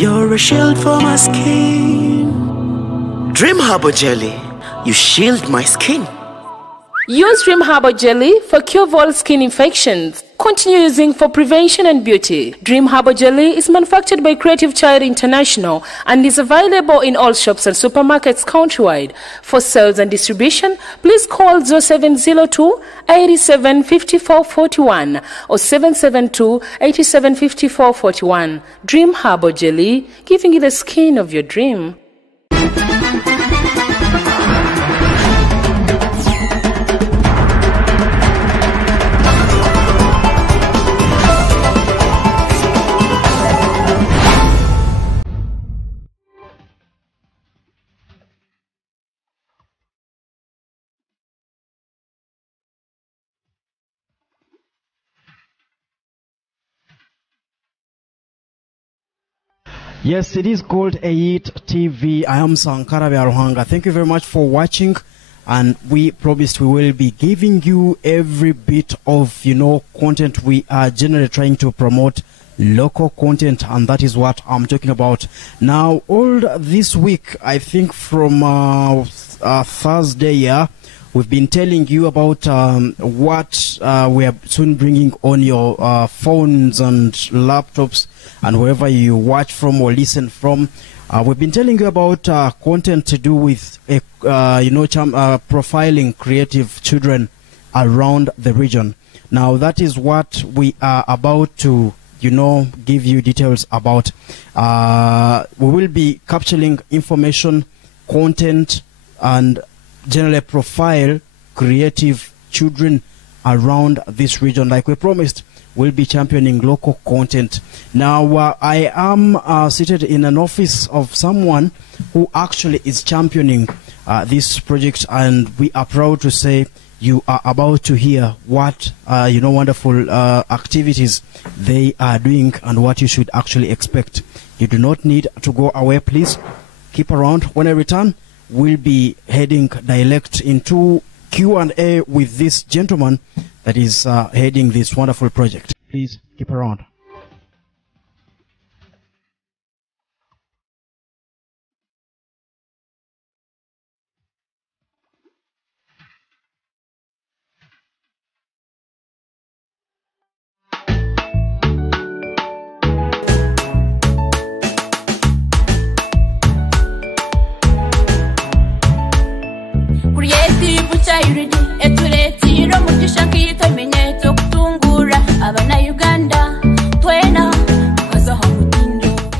You're a shield for my skin. Dream Harbor Jelly, you shield my skin. Use Dream Harbor Jelly for cure of all skin infections. Continue using for prevention and beauty. Dream Harbor Jelly is manufactured by Creative Child International and is available in all shops and supermarkets countrywide. For sales and distribution, please call 0702 87 54 41 or 772 87 54 41. Dream Harbor Jelly, giving you the skin of your dream. Yes, it is called Ayit TV. I am Sankara Biaruhanga. Thank you very much for watching, and we promised we will be giving you every bit of, content. We are generally trying to promote local content, and that is what I'm talking about. Now, all this week, I think from Thursday, we've been telling you about what we are soon bringing on your phones and laptops and wherever you watch from or listen from. We've been telling you about content to do with profiling creative children around the region. Now, that is what we are about to give you details about. We will be capturing information, content, and generally profile creative children around this region. Like we promised, we'll be championing local content. Now, I am seated in an office of someone who actually is championing this project, and we are proud to say you are about to hear what wonderful activities they are doing and what you should actually expect. You do not need to go away. Please keep around. When I return, we'll be heading direct into Q&A with this gentleman that is heading this wonderful project. Please keep around.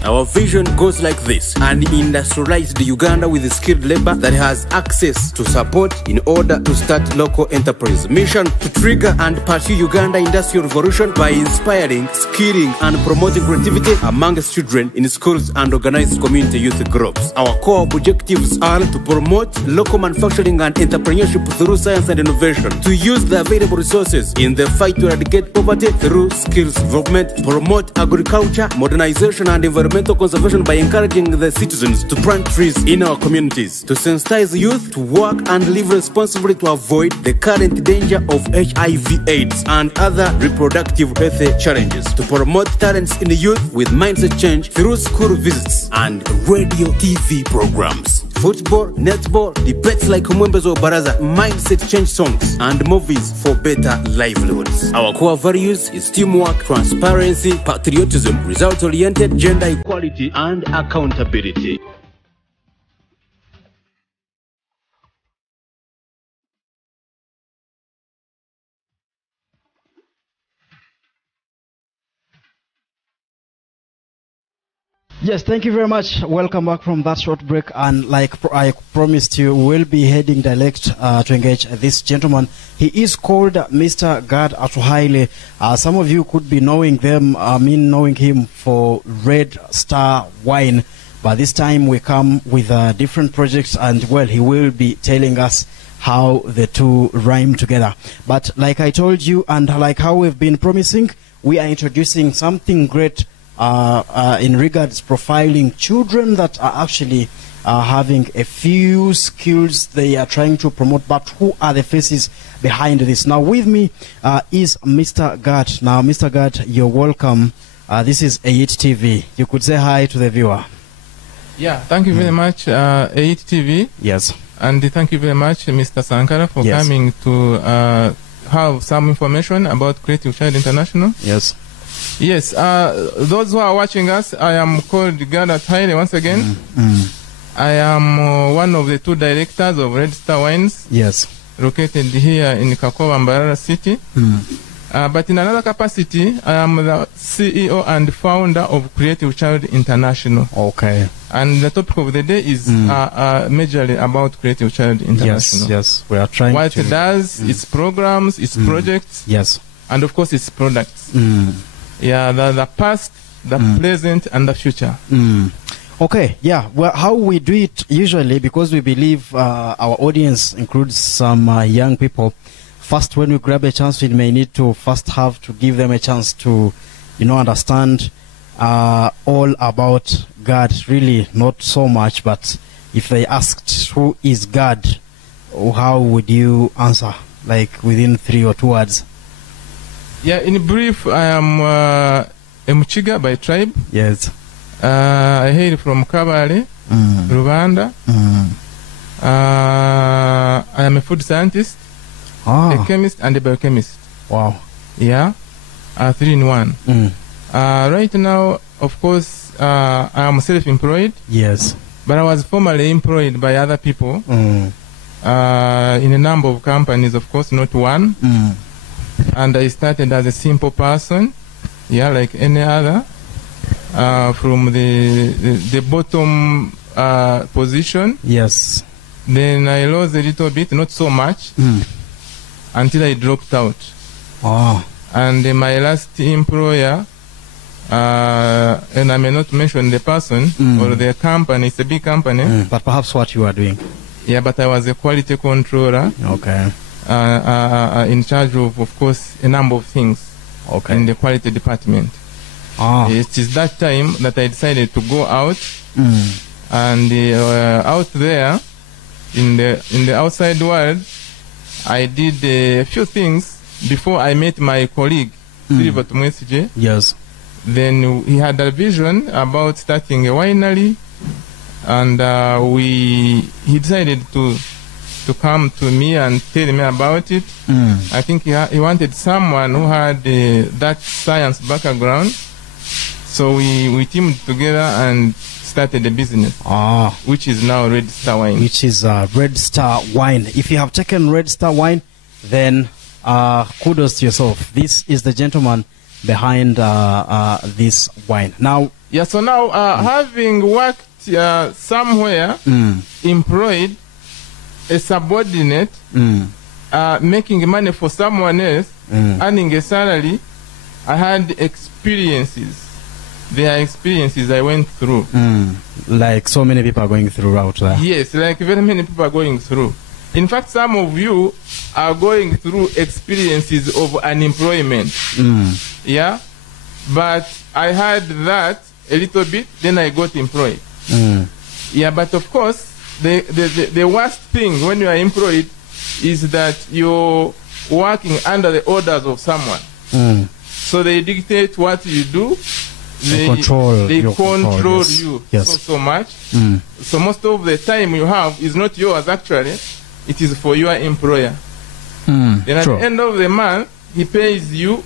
Our vision goes like this: an industrialized Uganda with skilled labor that has access to support in order to start local enterprise. Mission: to trigger and pursue Uganda industrial revolution by inspiring, skilling and promoting creativity amongst children in schools and organized community youth groups. Our core objectives are to promote local manufacturing and entrepreneurship through science and innovation, to use the available resources in the fight to eradicate poverty through skills development, promote agriculture, modernization and environmental conservation by encouraging the citizens to plant trees in our communities, to sensitize youth to work and live responsibly to avoid the current danger of HIV/AIDS and other reproductive health challenges, to promote talents in the youth with mindset change through school visits and radio TV programs, football, netball, debates like Mwembezo Baraza, mindset change songs, and movies for better livelihoods. Our core values is teamwork, transparency, patriotism, result-oriented, gender equality, and accountability. Yes, thank you very much. Welcome back from that short break. And like I promised you, we'll be heading direct to engage this gentleman. He is called Mr. Ghad Atuhaire. Some of you could be knowing knowing him for Red Star Wine. But this time we come with different projects, and well, he will be telling us how the two rhyme together. But like I told you, and like how we've been promising, we are introducing something great in regards profiling children that are actually having a few skills they are trying to promote. But who are the faces behind this? Now with me is Mr. Ghad. Now Mr. Ghad, you're welcome This is AIT TV. You could say hi to the viewer. Yeah, thank you very much, AIT TV. Yes. And thank you very much, Mr. Sankara, for coming to have some information about Creative Child International. Yes. Yes, those who are watching us, I am called Ghad Atuhaire once again. I am one of the 2 directors of Red Star Wines. Yes. Located here in Kakowa, Mbarara City. But in another capacity, I am the CEO and founder of Creative Child International. Okay. And the topic of the day is majorly about Creative Child International. Yes, we are trying what to... it does, its programs, its projects, yes, and of course its products. Yeah, the past, the present, and the future. Okay, yeah. Well, how we do it usually, because we believe our audience includes some young people. First, when we grab a chance, we may need to first have to give them a chance to, understand all about Ghad. Really, not so much, but if they asked who is Ghad, how would you answer? Like within 3 or 2 words. Yeah, in brief, I am a Muchiga by tribe. Yes. I hail from Kabale, Rwanda. I am a food scientist, a chemist, and a biochemist. Wow. Yeah, 3 in 1. Right now, of course, I am self-employed. Yes. But I was formerly employed by other people in a number of companies, of course, not one. And I started as a simple person, yeah, like any other, from the bottom position. Yes. Then I rose a little bit, not so much, until I dropped out. And my last employer, and I may not mention the person or the company, it's a big company. But perhaps what you are doing. Yeah, but I was a quality controller. Okay. In charge of course, a number of things. Okay. In the quality department. It is that time that I decided to go out, and out there, in the outside world, I did a few things before I met my colleague, Silver Tumwesije. Yes. Then he had a vision about starting a winery, and he decided to come to me and tell me about it. I think he wanted someone who had that science background. So we teamed together and started a business, which is now Red Star Wine. Which is Red Star Wine. If you have taken Red Star Wine, then kudos to yourself. This is the gentleman behind this wine. Now, yeah. So now, having worked somewhere, employed, a subordinate, making money for someone else, earning a salary, I had experiences. There are experiences I went through. Like so many people are going through out there. Yes, like very many people are going through. In fact, some of you are going through experiences of unemployment. Yeah? But I had that a little bit, then I got employed. Yeah, but of course, the worst thing when you are employed is that you're working under the orders of someone. So they dictate what you do. They control you so much. So most of the time you have is not yours actually. It is for your employer. Then at the end of the month, he pays you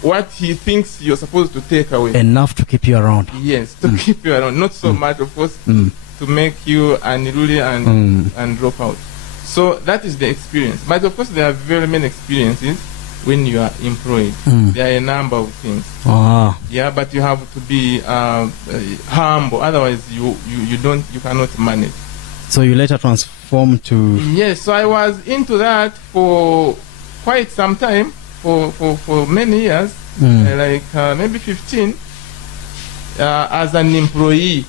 what he thinks you're supposed to take away. Enough to keep you around. Yes, to keep you around. Not so much, of course, to make you unruly and drop out. So that is the experience. But of course, there are very many experiences when you are employed. There are a number of things. Yeah, but you have to be humble. Otherwise, you cannot manage. So you later transformed to... Yes, so I was into that for quite some time, for many years, like maybe 15, as an employee.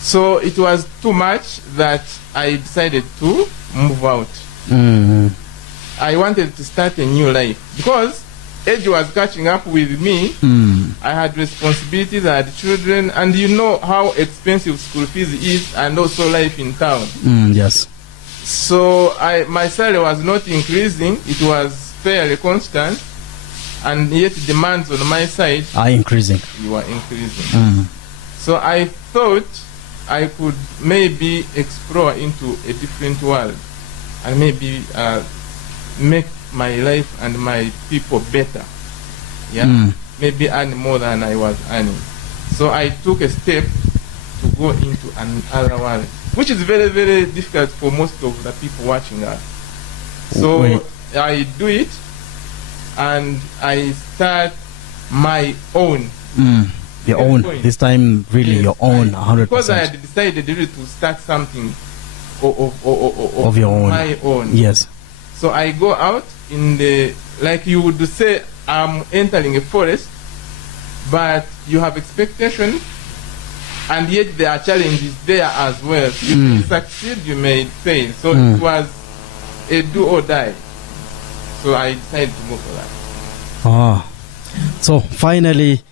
So it was too much that I decided to move out. I wanted to start a new life because age was catching up with me. I had responsibilities, I had children, and you know how expensive school fees is, and also life in town. Yes. So my salary was not increasing; it was fairly constant. and yet demands on my side are increasing. You are increasing. So I thought I could maybe explore into a different world and maybe make my life and my people better. Yeah, maybe earn more than I was earning. So I took a step to go into another world, which is very, very difficult for most of the people watching us. So I do it, and I start my own. Your own. This time, really, yes, your own, 100%. Because I had decided really to start something of your own. My own. Yes. So I go out in the, like you would say, I'm entering a forest, but you have expectation, and yet there are challenges there as well. You may succeed, you may fail. So it was a do or die. So I decided to go for that. So finally,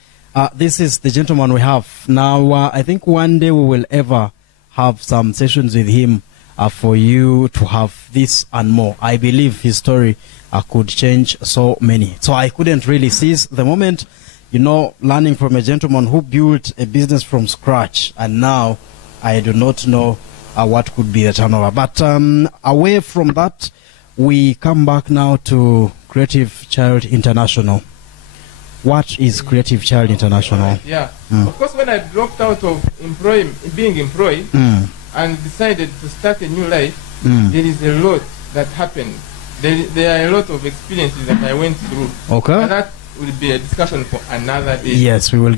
this is the gentleman we have. Now, I think one day we will ever have some sessions with him for you to have this and more. I believe his story could change so many. So I couldn't really seize the moment, you know, learning from a gentleman who built a business from scratch, and now I do not know what could be the turnover. But away from that, we come back now to Creative Child International. What is Creative Child International? Yeah, of course, when I dropped out of being employed and decided to start a new life, there is a lot that happened. There are a lot of experiences that I went through. Okay. And that will be a discussion for another day. Yes, we will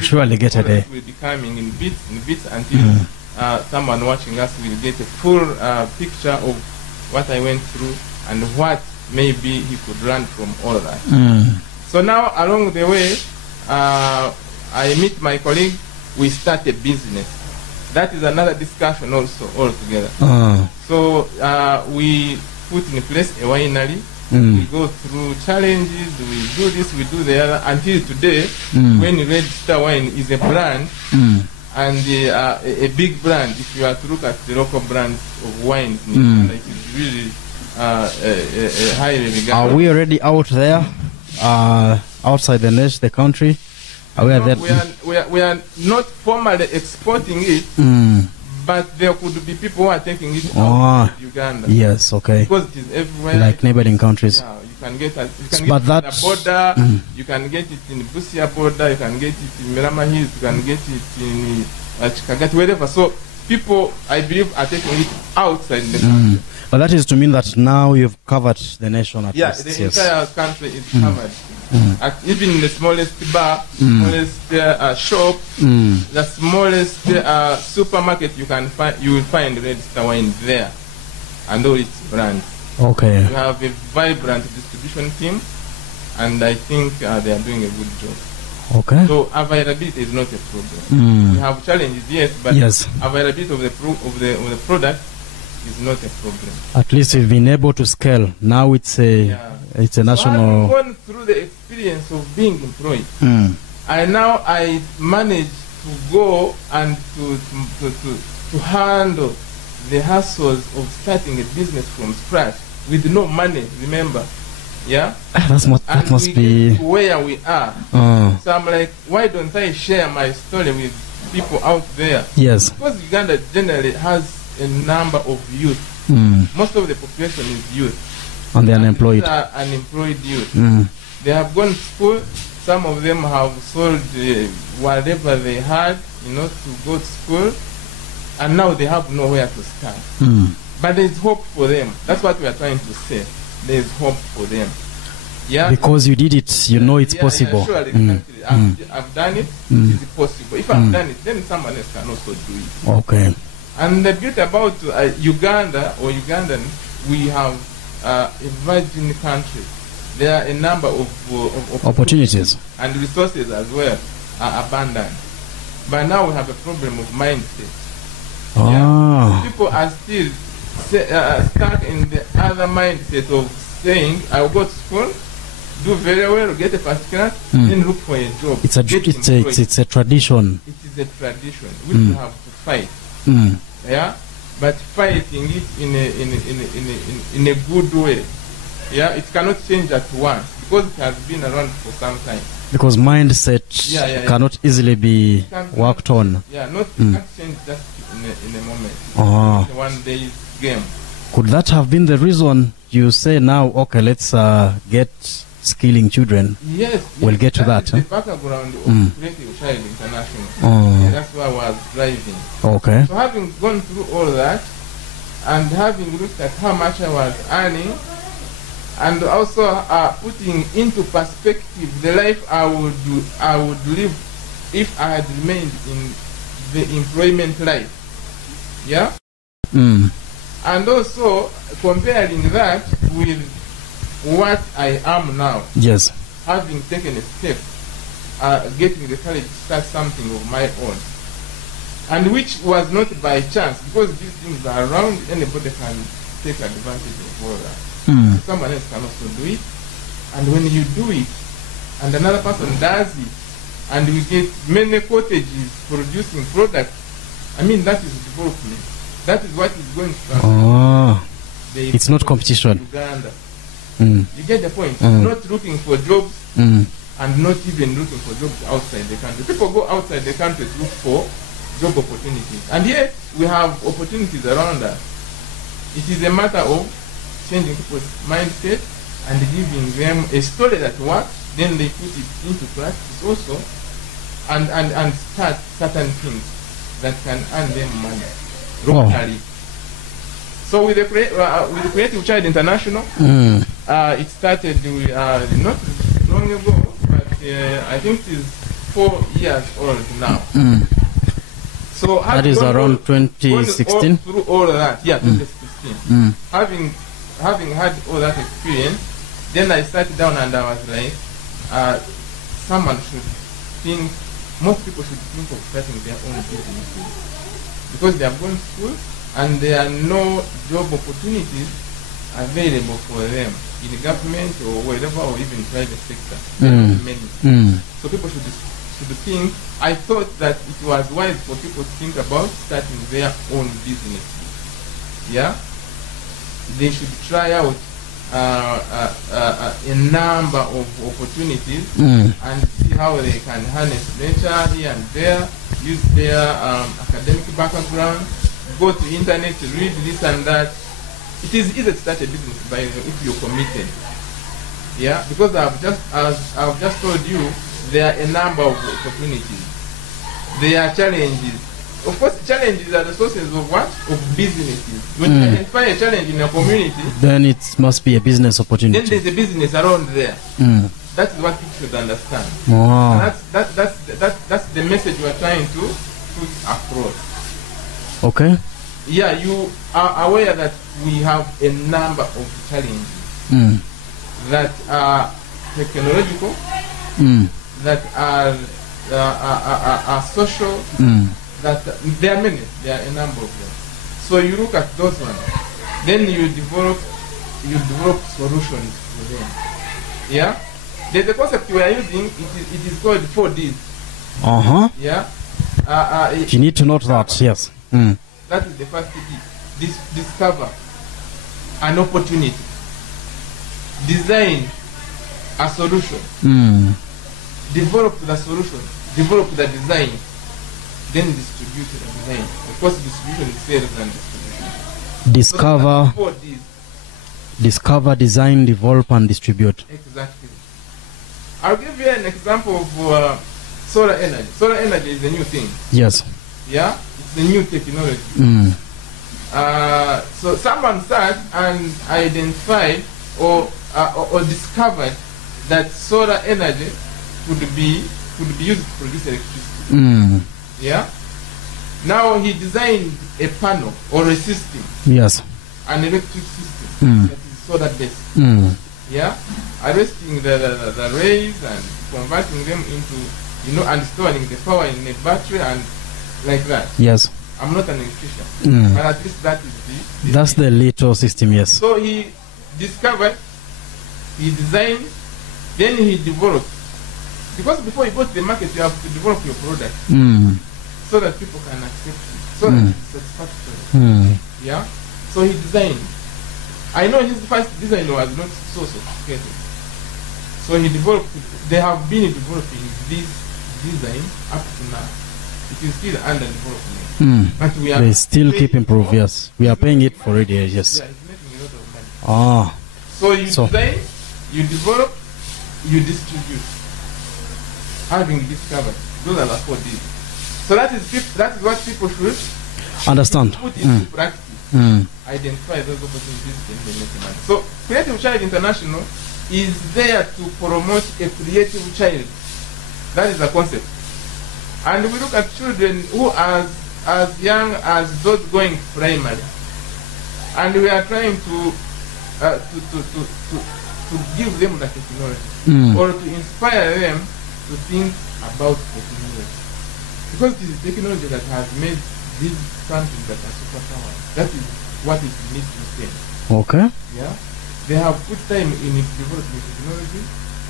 surely get a day. Will be coming in bits until someone watching us will get a full picture of what I went through and what maybe he could learn from all of that. So now along the way, I meet my colleague, we start a business. That is another discussion also altogether. So we put in place a winery. We go through challenges, we do this, we do the other, until today, when Red Star Wine is a brand, and a big brand. If you are to look at the local brands of wines, it is really highly regarded. Are we already out there, outside the country? We are not formally exporting it, but there could be people who are taking it out of Uganda. Yes, okay. Because it is everywhere. Like neighboring countries. Yeah, you can get it. You can get it in the border. You can get it in the Busia border. You can get it in Mirama Hills. You can get it in Chikagati, wherever. So people, I believe, are taking it outside the country. But that is to mean that now you've covered the nation at least. The entire country is covered. Even in the smallest bar, smallest shop, the smallest supermarket you will find Red Star Wine there, and all its brands. Okay. We have a vibrant distribution team, and I think they are doing a good job. Okay. So availability is not a problem. We have challenges, yes, but availability of the product is not a problem. At least you've been able to scale. Now it's a national. So I've gone through the experience of being employed. And now I managed to go and to handle the hassles of starting a business from scratch with no money. Remember, that must be where we are. So I'm like, why don't I share my story with people out there? Yes. Because Uganda generally has a number of youth. Most of the population is youth. And they're unemployed. These are unemployed youth. They have gone to school. Some of them have sold whatever they had, to go to school. And now they have nowhere to start. But there's hope for them. That's what we are trying to say. There's hope for them. Yeah. Because you did it, you know it's possible. Yeah, surely, I've done it. It is possible. If I've done it, then someone else can also do it. Okay. And the beauty about Uganda or Ugandan, we have a virgin country. There are a number of opportunities and resources as well are abundant. But now we have a problem of mindset. People are still stuck in the other mindset of saying, I'll go to school, do very well, get a first class, then look for a job. It's a tradition. It is a tradition which we have to fight. But fighting it in a good way. It cannot change at once because it has been around for some time. Because mindset cannot easily be worked on. Yeah, not can't change just in a moment. It's a one day game. Could that have been the reason you say now, okay, let's get skilling children? Yes. We'll get to that. The background of Creative Child International. Yeah, that's why I was driving. Okay. So having gone through all that, and having looked at how much I was earning, and also putting into perspective the life I would live if I had remained in the employment life. Yeah? And also comparing that with what I am now. Yes. Having taken a step, getting the courage to start something of my own. And which was not by chance, because these things are around, anybody can take advantage of all that. Someone else can also do it. And when you do it, and another person does it, and we get many cottages producing products, I mean, that is development. That is what is going to it's not competition. Uganda. You get the point? Not looking for jobs and not even looking for jobs outside the country. People go outside the country to look for job opportunities. And yet, we have opportunities around us. It is a matter of changing people's mindset and giving them a story that works, then they put it into practice also, and start certain things that can earn them money locally. So with the Creative Child International, it started not long ago, but I think it is 4 years old now. So that is around 2016? Through all of that, yeah, 2016. Having had all that experience, then I sat down and I was like, someone should think, most people should think of starting their own businesses. Because they have gone to school and there are no job opportunities available for them in the government or wherever, or even private sector. Many. So people should think. I thought that it was wise for people to think about starting their own businesses. Yeah, they should try out a number of opportunities and see how they can harness nature here and there, use their academic background, go to internet to read this and that. It is easy to start a business by if you're committed. Yeah, because I've just told you there are a number of opportunities. There are challenges. Of course, challenges are the sources of what? Of businesses. When you identify a challenge in a community, then it must be a business opportunity. Then there's a business around there. That is what people should understand. Wow. That's the message we're trying to put across. Okay. Yeah, you are aware that we have a number of challenges that are technological, that are social, that there are many, there are a number of them. So you look at those ones, then you develop solutions for them. Yeah? There's a concept we are using, it is called 4Ds. Yeah? You need to note that, yes. That is the first D. Discover an opportunity. Design a solution. Develop the solution. Develop the design. Then distribute the design. Of course, distribution is sales and distribution. Discover, so discover, design, develop, and distribute. Exactly. I'll give you an example of solar energy. Solar energy is a new thing. Yes. Yeah? It's a new technology. So someone sat and identified or discovered that solar energy could be used to produce electricity. Yeah. Now he designed a panel or a system. Yes. An electric system that is solar based. Yeah. Arresting the rays and converting them into, and storing the power in a battery and like that. Yes. I'm not an electrician, but at least that is that's the little system. Yes. So he discovered, he designed, then he developed. Because before you go to the market, you have to develop your product so that people can accept it, so that it's satisfactory. Yeah. So he designed. I know his first design was not so sophisticated. So they have been developing this design up to now. It is still under development. But we are they still keep improving, yes. We are paying it for it, yes. Yeah, it's making a lot of money. So you design, you develop, you distribute. Having discovered. Those are the 4 Ds. So that is what people should understand. Put into practice. Identify those opportunities and then make money. So Creative Child International is there to promote a creative child. That is the concept. And we look at children who are as young as those going primary. And we are trying to give them the technology or to inspire them to think about technology. Because it is technology that has made these countries that are superpowers. That is what it needs to say. Okay. Yeah. They have put time in developing technology,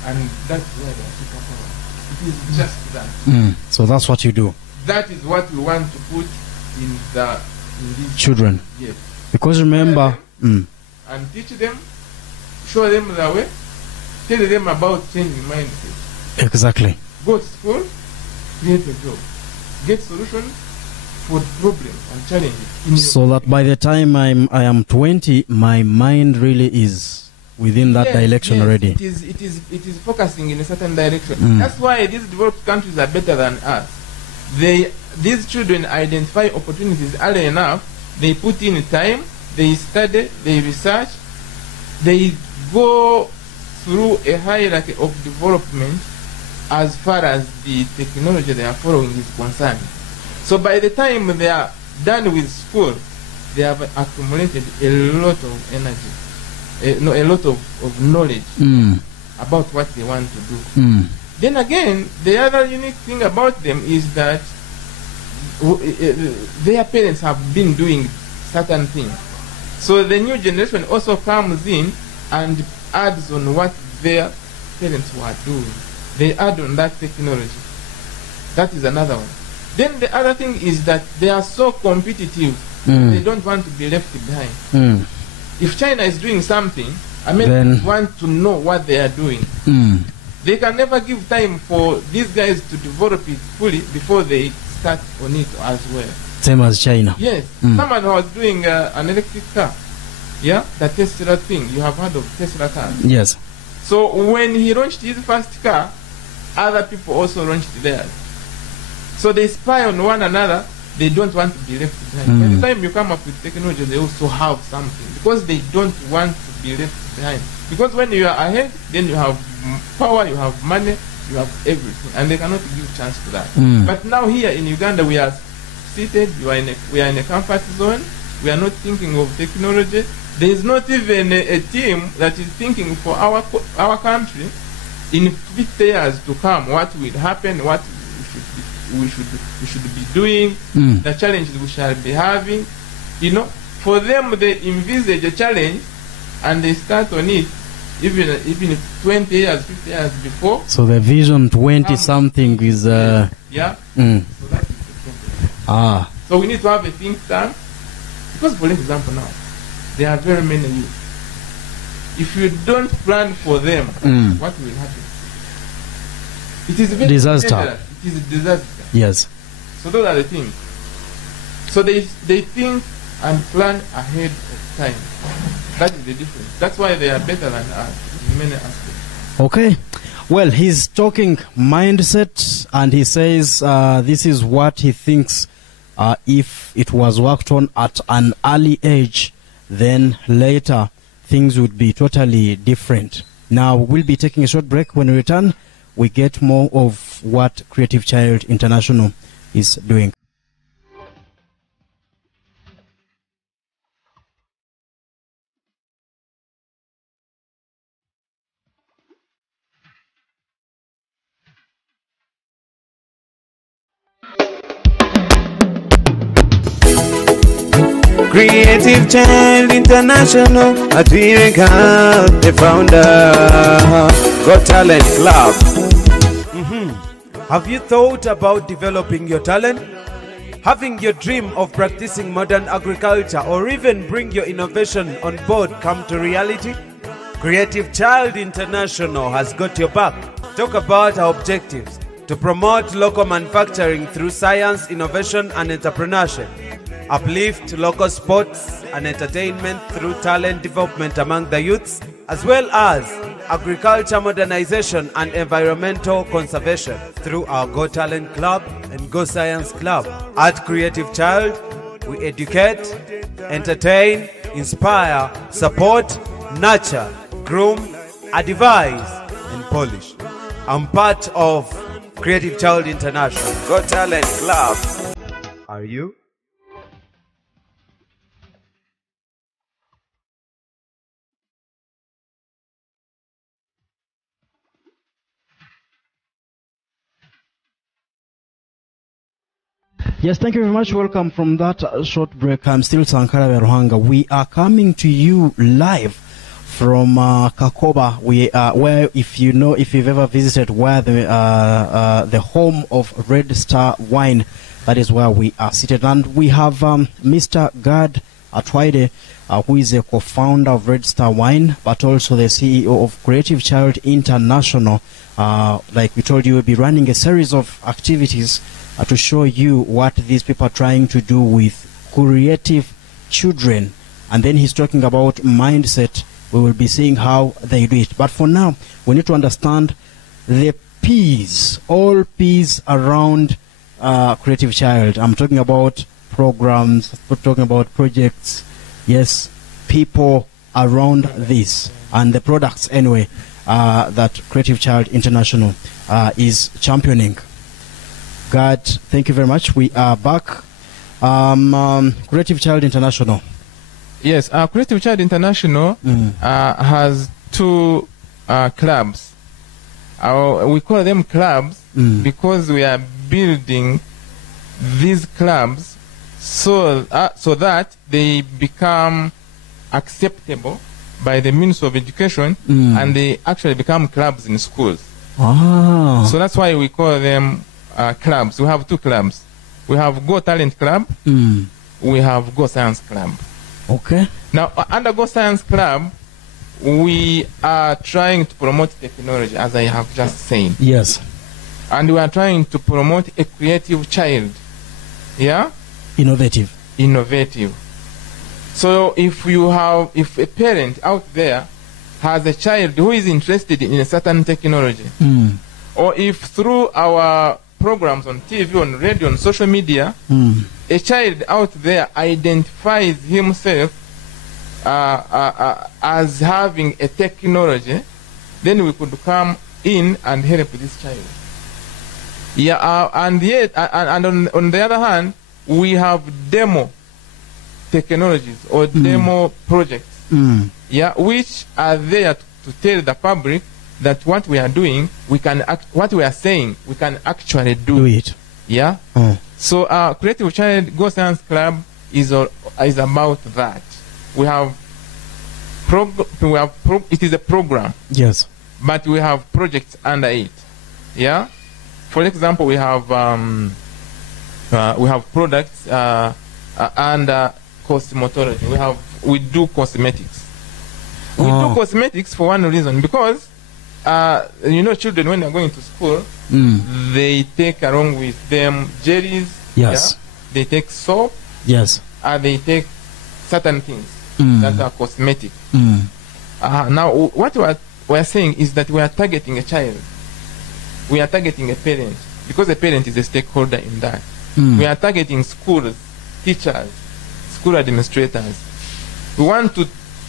and that's why they are superpowers. It is just that. So that's what you do. That is what we want to put in these children. Yes. Because remember, and teach them, show them the way, tell them about changing mindset. Exactly. Go to school, create a job, get solutions for problems and challenges. So that by the time I am 20, my mind really is within that direction already. It is focusing in a certain direction. That's why these developed countries are better than us. These children identify opportunities early enough. They put in time, they study, they research, they go through a hierarchy of development as far as the technology they are following is concerned. So by the time they are done with school, they have accumulated a lot of energy, a lot of knowledge about what they want to do. Then again, the other unique thing about them is that their parents have been doing certain things. So the new generation also comes in and adds on what their parents were doing. They add on that technology. That is another one. Then the other thing is that they are so competitive. They don't want to be left behind. If China is doing something, Americans want to know what they are doing. They can never give time for these guys to develop it fully before they start on it as well. Same as China. Yes. Someone who was doing an electric car, the Tesla thing. You have heard of Tesla cars? Yes. So when he launched his first car, other people also launched theirs. So they spy on one another. They don't want to be left behind. By the time you come up with technology, they also have something because they don't want to be left behind. Because when you are ahead, then you have power, you have money, you have everything, and they cannot give chance to that. But now here in Uganda, we are seated. We are in a comfort zone. We are not thinking of technology. There is not even a team that is thinking for our country in 50 years to come. What will happen? What we should be doing? The challenges we shall be having. For them, they envisage a challenge and they start on it. Even 20 years, 50 years before. So the vision 20 something is So that is the problem. So we need to have a think tank. Because for example now, there are very many youth. If you don't plan for them, what will happen? It is a very disaster. dangerous. It is a disaster. Yes. So those are the things. So they think and plan ahead of time. That is the difference. That's why they are better than us in many aspects. Okay. Well, he's talking mindset, and he says this is what he thinks if it was worked on at an early age, then later things would be totally different. Now, we'll be taking a short break. When we return, we get more of what Creative Child International is doing. Creative Child International, Atuhaire Ghad, the founder, Got Talent Club. Have you thought about developing your talent? Having your dream of practicing modern agriculture or even bring your innovation on board come to reality? Creative Child International has got your back. Talk about our objectives: to promote local manufacturing through science, innovation, and entrepreneurship, uplift local sports and entertainment through talent development among the youths, as well as agriculture modernization and environmental conservation through our Go Talent Club and Go Science Club. At Creative Child, we educate, entertain, inspire, support, nurture, groom, advise, and polish. I'm part of Creative Child International. Go Talent Club. Are you? Yes, thank you very much. Welcome from that short break. I'm still Sankara Veruhanga. We are coming to you live from Kakoba, where, if you've ever visited, where the home of Red Star Wine, that is where we are seated. And we have Mr. Ghad Atuhaire, who is a co-founder of Red Star Wine, but also the CEO of Creative Child International. Like we told you, we'll be running a series of activities to show you what these people are trying to do with creative children. And then he's talking about mindset. We will be seeing how they do it. But for now, we need to understand the P's, all P's around Creative Child. I'm talking about programs, we're talking about projects, yes, people around this, and the products anyway that Creative Child International is championing. Ghad, thank you very much. We are back. Creative Child International. Yes, Creative Child International has two clubs. We call them clubs because we are building these clubs so that they become acceptable by the Ministry of Education and they actually become clubs in schools. Ah. So that's why we call them clubs. We have two clubs. We have Go Talent Club. We have Go Science Club. Okay. Now, under Go Science Club, we are trying to promote technology, as I have just said. Yes. And we are trying to promote a creative child. Yeah? Innovative. Innovative. So if a parent out there has a child who is interested in a certain technology, or if through our programs on TV, on radio, on social media, a child out there identifies himself as having a technology, then we could come in and help this child. Yeah, and yet, on the other hand, we have demo technologies or demo projects, yeah, which are there to tell the public that what we are doing, what we are saying, we can actually do it. Yeah. So Creative Child Go Science Club is about that. We have it is a program. Yes. But we have projects under it. Yeah. For example, we have products under cosmetology. We do cosmetics. We do cosmetics for one reason, because children, when they're going to school, they take along with them jellies. Yes. Yeah? They take soap. Yes. They take certain things that are cosmetic. Now, what we are saying is that we are targeting a child. We are targeting a parent, because a parent is a stakeholder in that. We are targeting schools, teachers, school administrators. We want to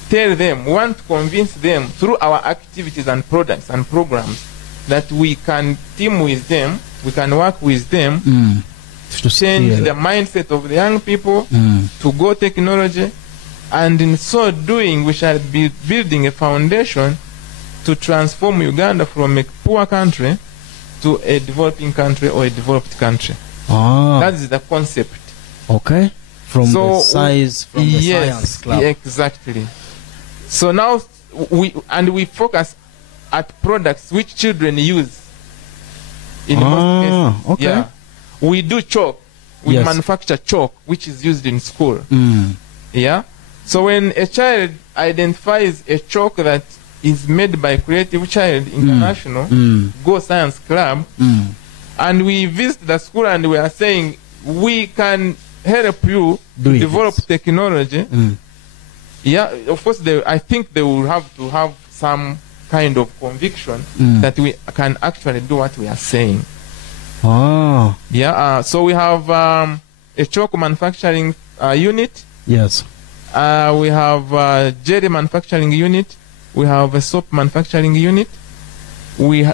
tell them, we want to convince them through our activities and products and programs that we can team with them, we can work with them to change the mindset of the young people to go technology, and in so doing we shall be building a foundation to transform Uganda from a poor country to a developing country or a developed country. That is the concept. Okay. From the science club. Exactly. So now we focus at products which children use. In most cases. Okay. Yeah. We do chalk. We manufacture chalk, which is used in school. Yeah. So when a child identifies a chalk that is made by Creative Child International, Go Science Club, and we visit the school and we are saying we can help you develop technology. Yeah, of course, I think they will have to have some kind of conviction that we can actually do what we are saying. Oh. Yeah, so we have a chalk manufacturing unit. Yes. We have a jelly manufacturing unit. We have a soap manufacturing unit. We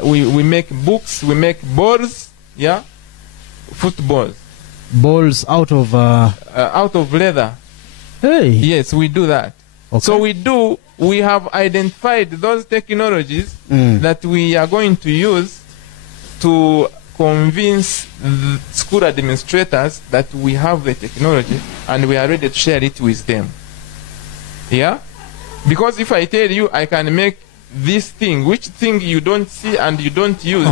make books. We make balls. Yeah, footballs. Balls out of leather. Hey. Yes, we do that. Okay. So we have identified those technologies that we are going to use to convince the school administrators that we have the technology and we are ready to share it with them. Yeah? Because if I tell you I can make this thing, which thing you don't see and you don't use,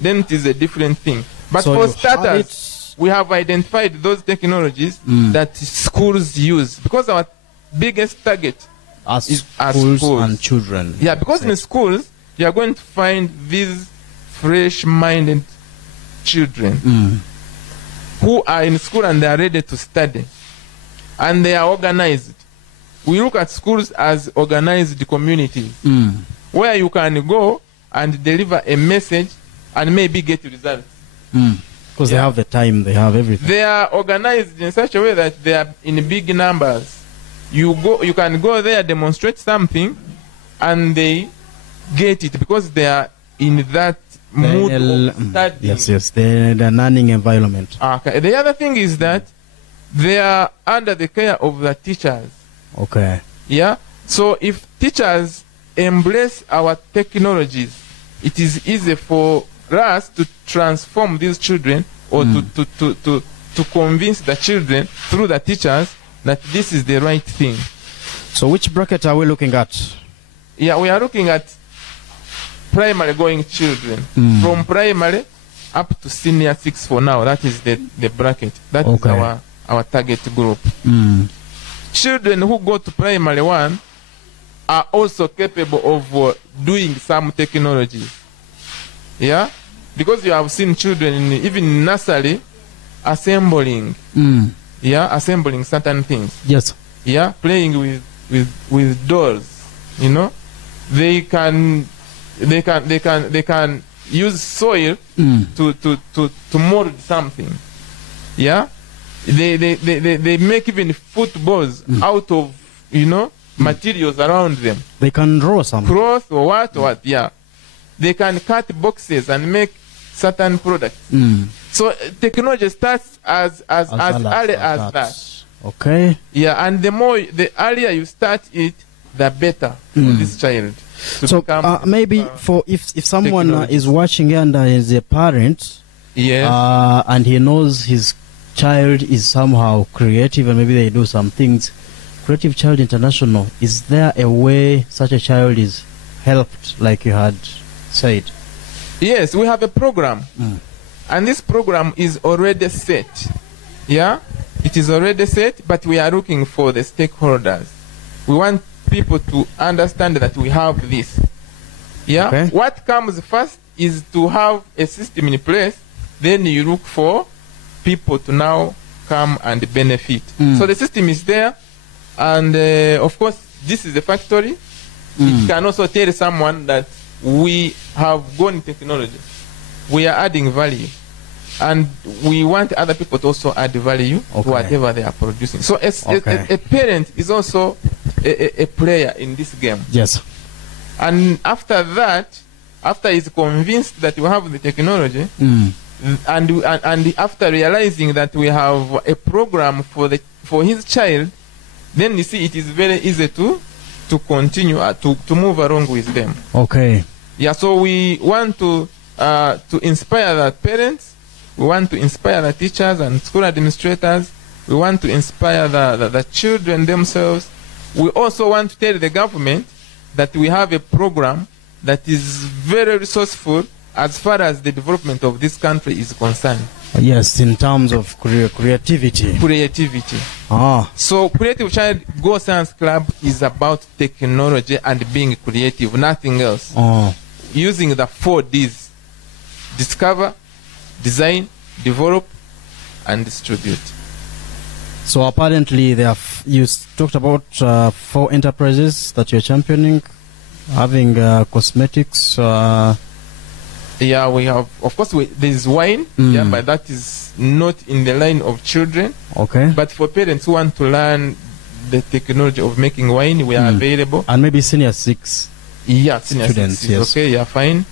then it is a different thing. But so for starters, we have identified those technologies that schools use. Because our biggest target is schools and children. Yeah, because in schools, you are going to find these fresh-minded children who are in school and they are ready to study. And they are organized. We look at schools as organized communities where you can go and deliver a message and maybe get results. Because they have the time, they have everything. They are organized in such a way that they are in big numbers. You can go there, demonstrate something, and they get it because they are in that mood of studying. Yes, the learning environment. Okay. The other thing is that they are under the care of the teachers. Okay. Yeah. So if teachers embrace our technologies, it is easy for us to transform these children or to convince the children through the teachers that this is the right thing. So which bracket are we looking at? Yeah, we are looking at primary going children. From primary up to senior 6 for now. That is the bracket. That is our target group. Children who go to primary 1 are also capable of doing some technology. Yeah? Because you have seen children even in nursery assembling. Yeah, assembling certain things. Yes. Yeah, playing with dolls. You know, they can use soil to mold something. Yeah, they make even footballs out of materials around them. They can draw something. Cloth or what? Yeah, they can cut boxes and make certain products. So technology starts as early as that. Okay. Yeah, and the earlier you start it, the better for this child. So maybe for if someone is watching and is a parent, and he knows his child is somehow creative and maybe they do some things, Creative Child International, is there a way such a child is helped, like you had said? Yes, we have a program. And this program is already set. Yeah? It is already set, but we are looking for the stakeholders. We want people to understand that we have this. Yeah? Okay. What comes first is to have a system in place, then you look for people to now come and benefit. So the system is there, and of course, this is a factory. It can also tell someone that we have gone technology. We are adding value. And we want other people to also add value to whatever they are producing. So a parent is also a player in this game. Yes. And after that, after he's convinced that we have the technology, and after realizing that we have a program for his child, then you see it is very easy to continue to move along with them. Okay. Yeah. So we want to inspire the parents. We want to inspire the teachers and school administrators. We want to inspire the children themselves. We also want to tell the government that we have a program that is very resourceful as far as the development of this country is concerned. Yes, in terms of creativity. Creativity. Ah, So Creative Child Go Science Club is about technology and being creative, nothing else. oh, Using the 4Ds: discover, design, develop, and distribute. so apparently you talked about 4 enterprises that you're championing, having cosmetics. Yeah, we have, of course, there's wine, yeah, but that is not in the line of children. Okay. But for parents who want to learn the technology of making wine, we are available. And maybe senior 6. Yeah, senior Students, six is yes. okay, yeah, fine.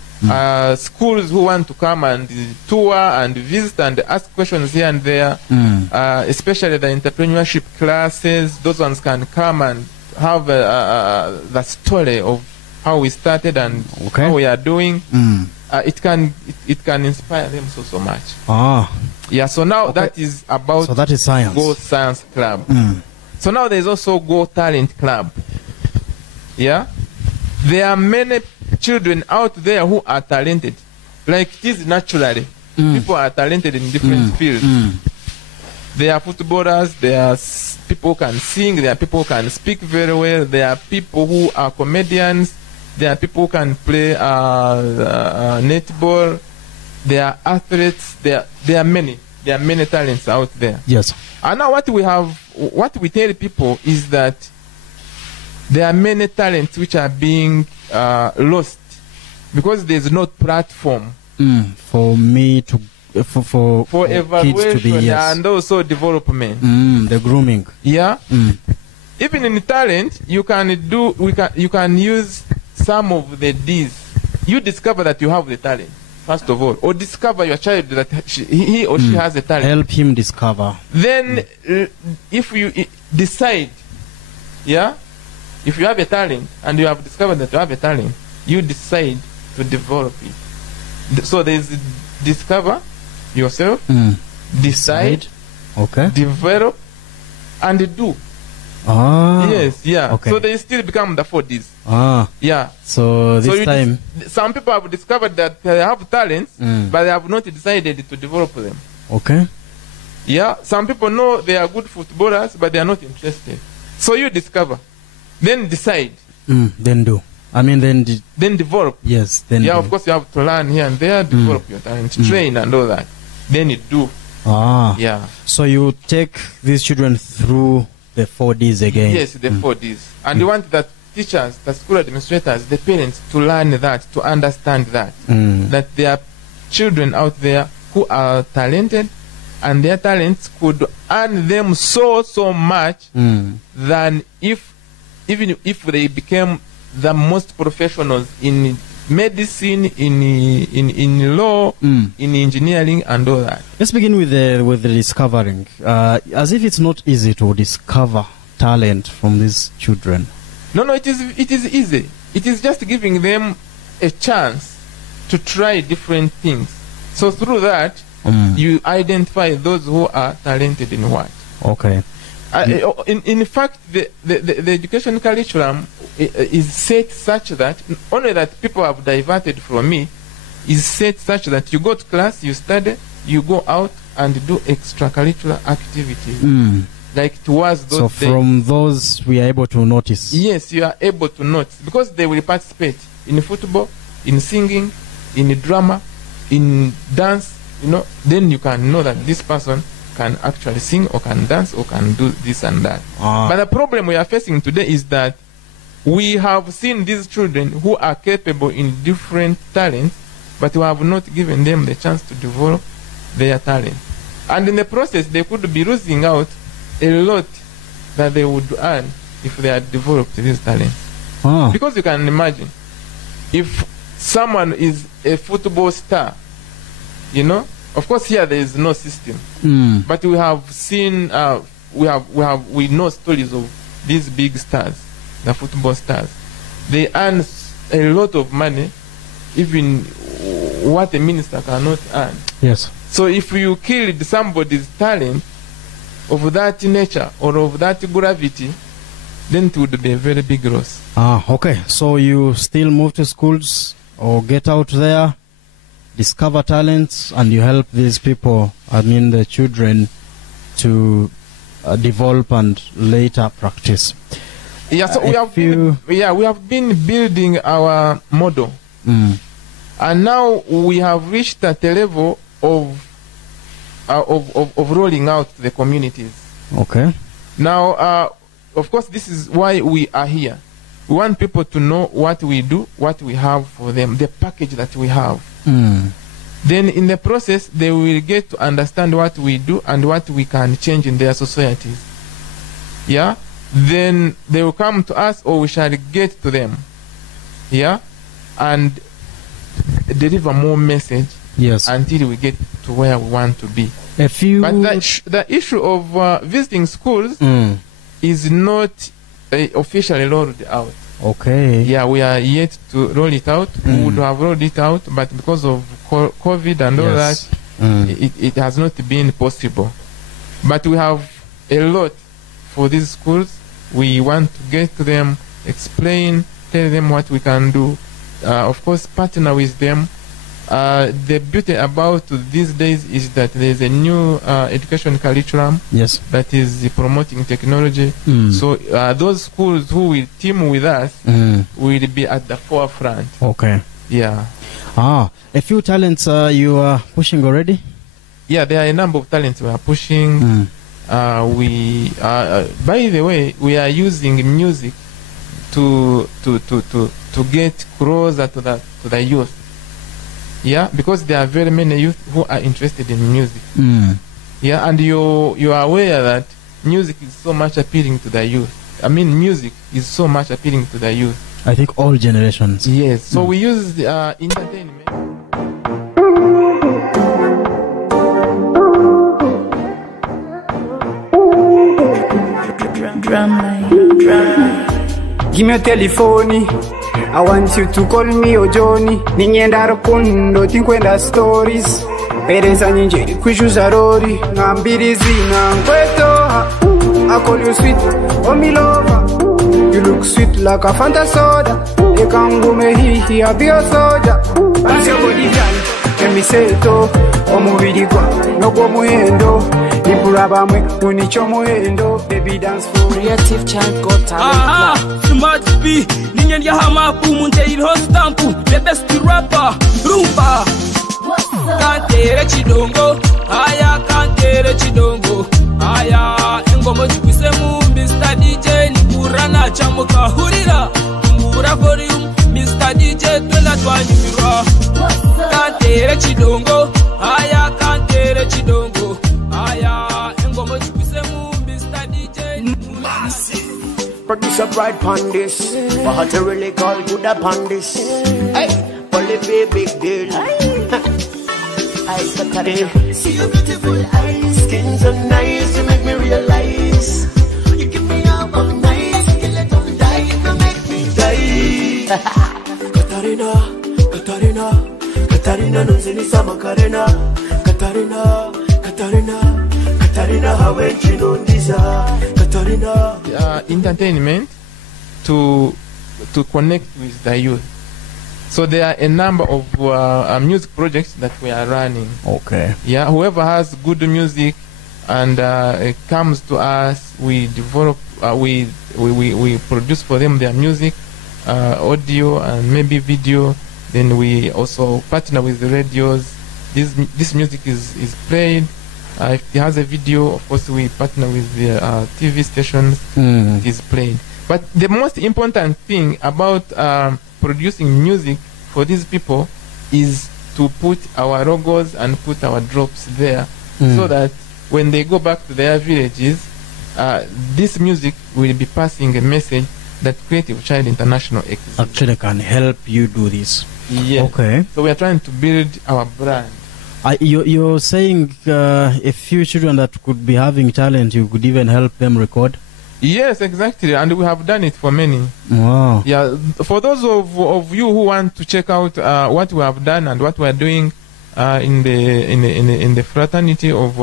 Schools who want to come and tour and visit and ask questions here and there, especially the entrepreneurship classes, those ones can come and have the story of how we started and Okay. how we are doing. It can inspire them so much. Ah, Yeah, so now Okay. that is about so that is science. Go Science Club. So now there's also Go Talent Club. Yeah? There are many children out there who are talented. Like it is naturally. People are talented in different fields. There are footballers, there are people who can sing, there are people who can speak very well, there are people who are comedians, there are people who can play netball, there are athletes, there are many talents out there. Yes. And now what we tell people is that there are many talents which are being lost because there's no platform For me to for kids evaluation to be, yes. and also development. The grooming. Yeah. Even in talent, you can use some of the D's. You discover that you have the talent first of all, or discover your child that he or she has a talent. Help him discover. Then, if you decide, yeah, if you have a talent and you have discovered that you have a talent, you decide to develop it. So there is discover yourself, decide, Okay. develop, and do. Ah. Yes, yeah. Okay. So they still become the 4Ds. Ah. Yeah. So this you time. some people have discovered that they have talents, but they have not decided to develop them. Okay. Yeah. Some people know they are good footballers, but they are not interested. So you discover, then decide, Then do. I mean, then develop. yes. Then Yeah, do. of course you have to learn here and there, develop your talent, train and all that. Then you do. Ah. Yeah. So you take these children through the 4Ds again. Yes, the 4Ds. And you want that teachers, the school administrators, the parents to learn that, to understand that. That there are children out there who are talented and their talents could earn them so much than even if they became the most professionals in medicine, in law, in engineering and all that. Let's begin with the discovering. As if it's not easy to discover talent from these children. No, it is easy. It is just giving them a chance to try different things. So through that, you identify those who are talented in what. Okay. In fact, the education curriculum is set such that only that people have diverted from me is set such that you go to class, you study, you go out and do extracurricular activities. Like towards those So days. from those we are able to notice. Yes, you are able to notice because they will participate in football, in singing, in drama, in dance. Then you can know that this person can actually sing or can dance or can do this and that. But the problem we are facing today is that we have seen these children who are capable in different talents, but we have not given them the chance to develop their talent. And in the process, they could be losing out a lot that they would earn if they had developed these talents. Because you can imagine, if someone is a football star, of course here there is no system, but we have seen, we know stories of these big stars, the football stars. They earn a lot of money, even what a minister cannot earn. Yes. So if you killed somebody's talent of that nature or of that gravity, then it would be a very big loss. Okay. So you still move to schools or get out there, discover talents and you help these people, I mean the children, to develop and later practice. Yeah, so we have been building our model, and now we have reached at a level of rolling out to the communities. Okay. Now, of course, this is why we are here. We want people to know what we do, what we have for them, the package that we have. Then in the process, they will get to understand what we do and what we can change in their societies. Yeah? Then they will come to us, or we shall get to them. Yeah? And deliver more message. Yes. Until we get to where we want to be. But the issue of visiting schools is not officially rolled out. Okay. Yeah, we are yet to roll it out. We would have rolled it out, but because of COVID and all that, it has not been possible. But we have a lot for these schools. We want to get to them, explain, tell them what we can do. Of course, partner with them. The beauty about these days is that there is a new education curriculum that is promoting technology. So those schools who will team with us will be at the forefront. Okay. Yeah. A few talents you are pushing already? Yeah, there are a number of talents we are pushing. By the way, we are using music to get closer to the youth. Yeah, because there are very many youth who are interested in music. Yeah, and you are aware that music is so much appealing to the youth. I mean, music is so much appealing to the youth. I think all generations. Yes. So we use entertainment. Give me your telephone. I want you to call me Ojoni. Ningenda rukundo tinkwenda stories. Pereza nyinjeri kwishuza rori. Ngambiri zina nkweto. I call you sweet, oh me lover. You look sweet like a Fanta soda. Ekangume hihi a bio soja. Pass your body down, let me say it oh. Omubiri kwa, noko muhendo. Nipuraba mwe, unicho muhendo. Baby dance for creative child got talent. Smart B, ninyen ya hamapu munte ilho stampu. The best rapper, rumba. Kantere chidongo, haya kantere chidongo. Haya, engomo chukuse mu, Mr. DJ, nikurana chamuka hurira. Mura volume, Mr. DJ, twela twanyumira. Kantere chidongo, haya kantere chidongo. Haya, engomo chukuse mu, Mr. DJ. Massive. Producer pride pon this. What you really call good upon this. Hey, only be big deal. Eyes so pretty. See your beautiful eyes. Skin so nice, you make me realize. You give me up all night. You let them die, you make me die. Katarina, Katarina, Katarina, nonzini sama Karina. Katarina, Katarina, Katarina, how went you know this? Katarina. Entertainment to connect with the youth. So there are a number of music projects that we are running. Okay. Yeah, whoever has good music and it comes to us, we develop, we produce for them their music, audio and maybe video. Then we also partner with the radios. This music is played. If it has a video, of course we partner with the TV stations. It is played. But the most important thing about producing music for these people is to put our logos and put our drops there, so that when they go back to their villages, this music will be passing a message that Creative Child International actually can help you do this. Yeah. Okay. So we are trying to build our brand. You're saying a few children that could be having talent, you could even help them record? Yes, exactly, and we have done it for many. Wow. Yeah, for those of you who want to check out what we have done and what we are doing in the fraternity of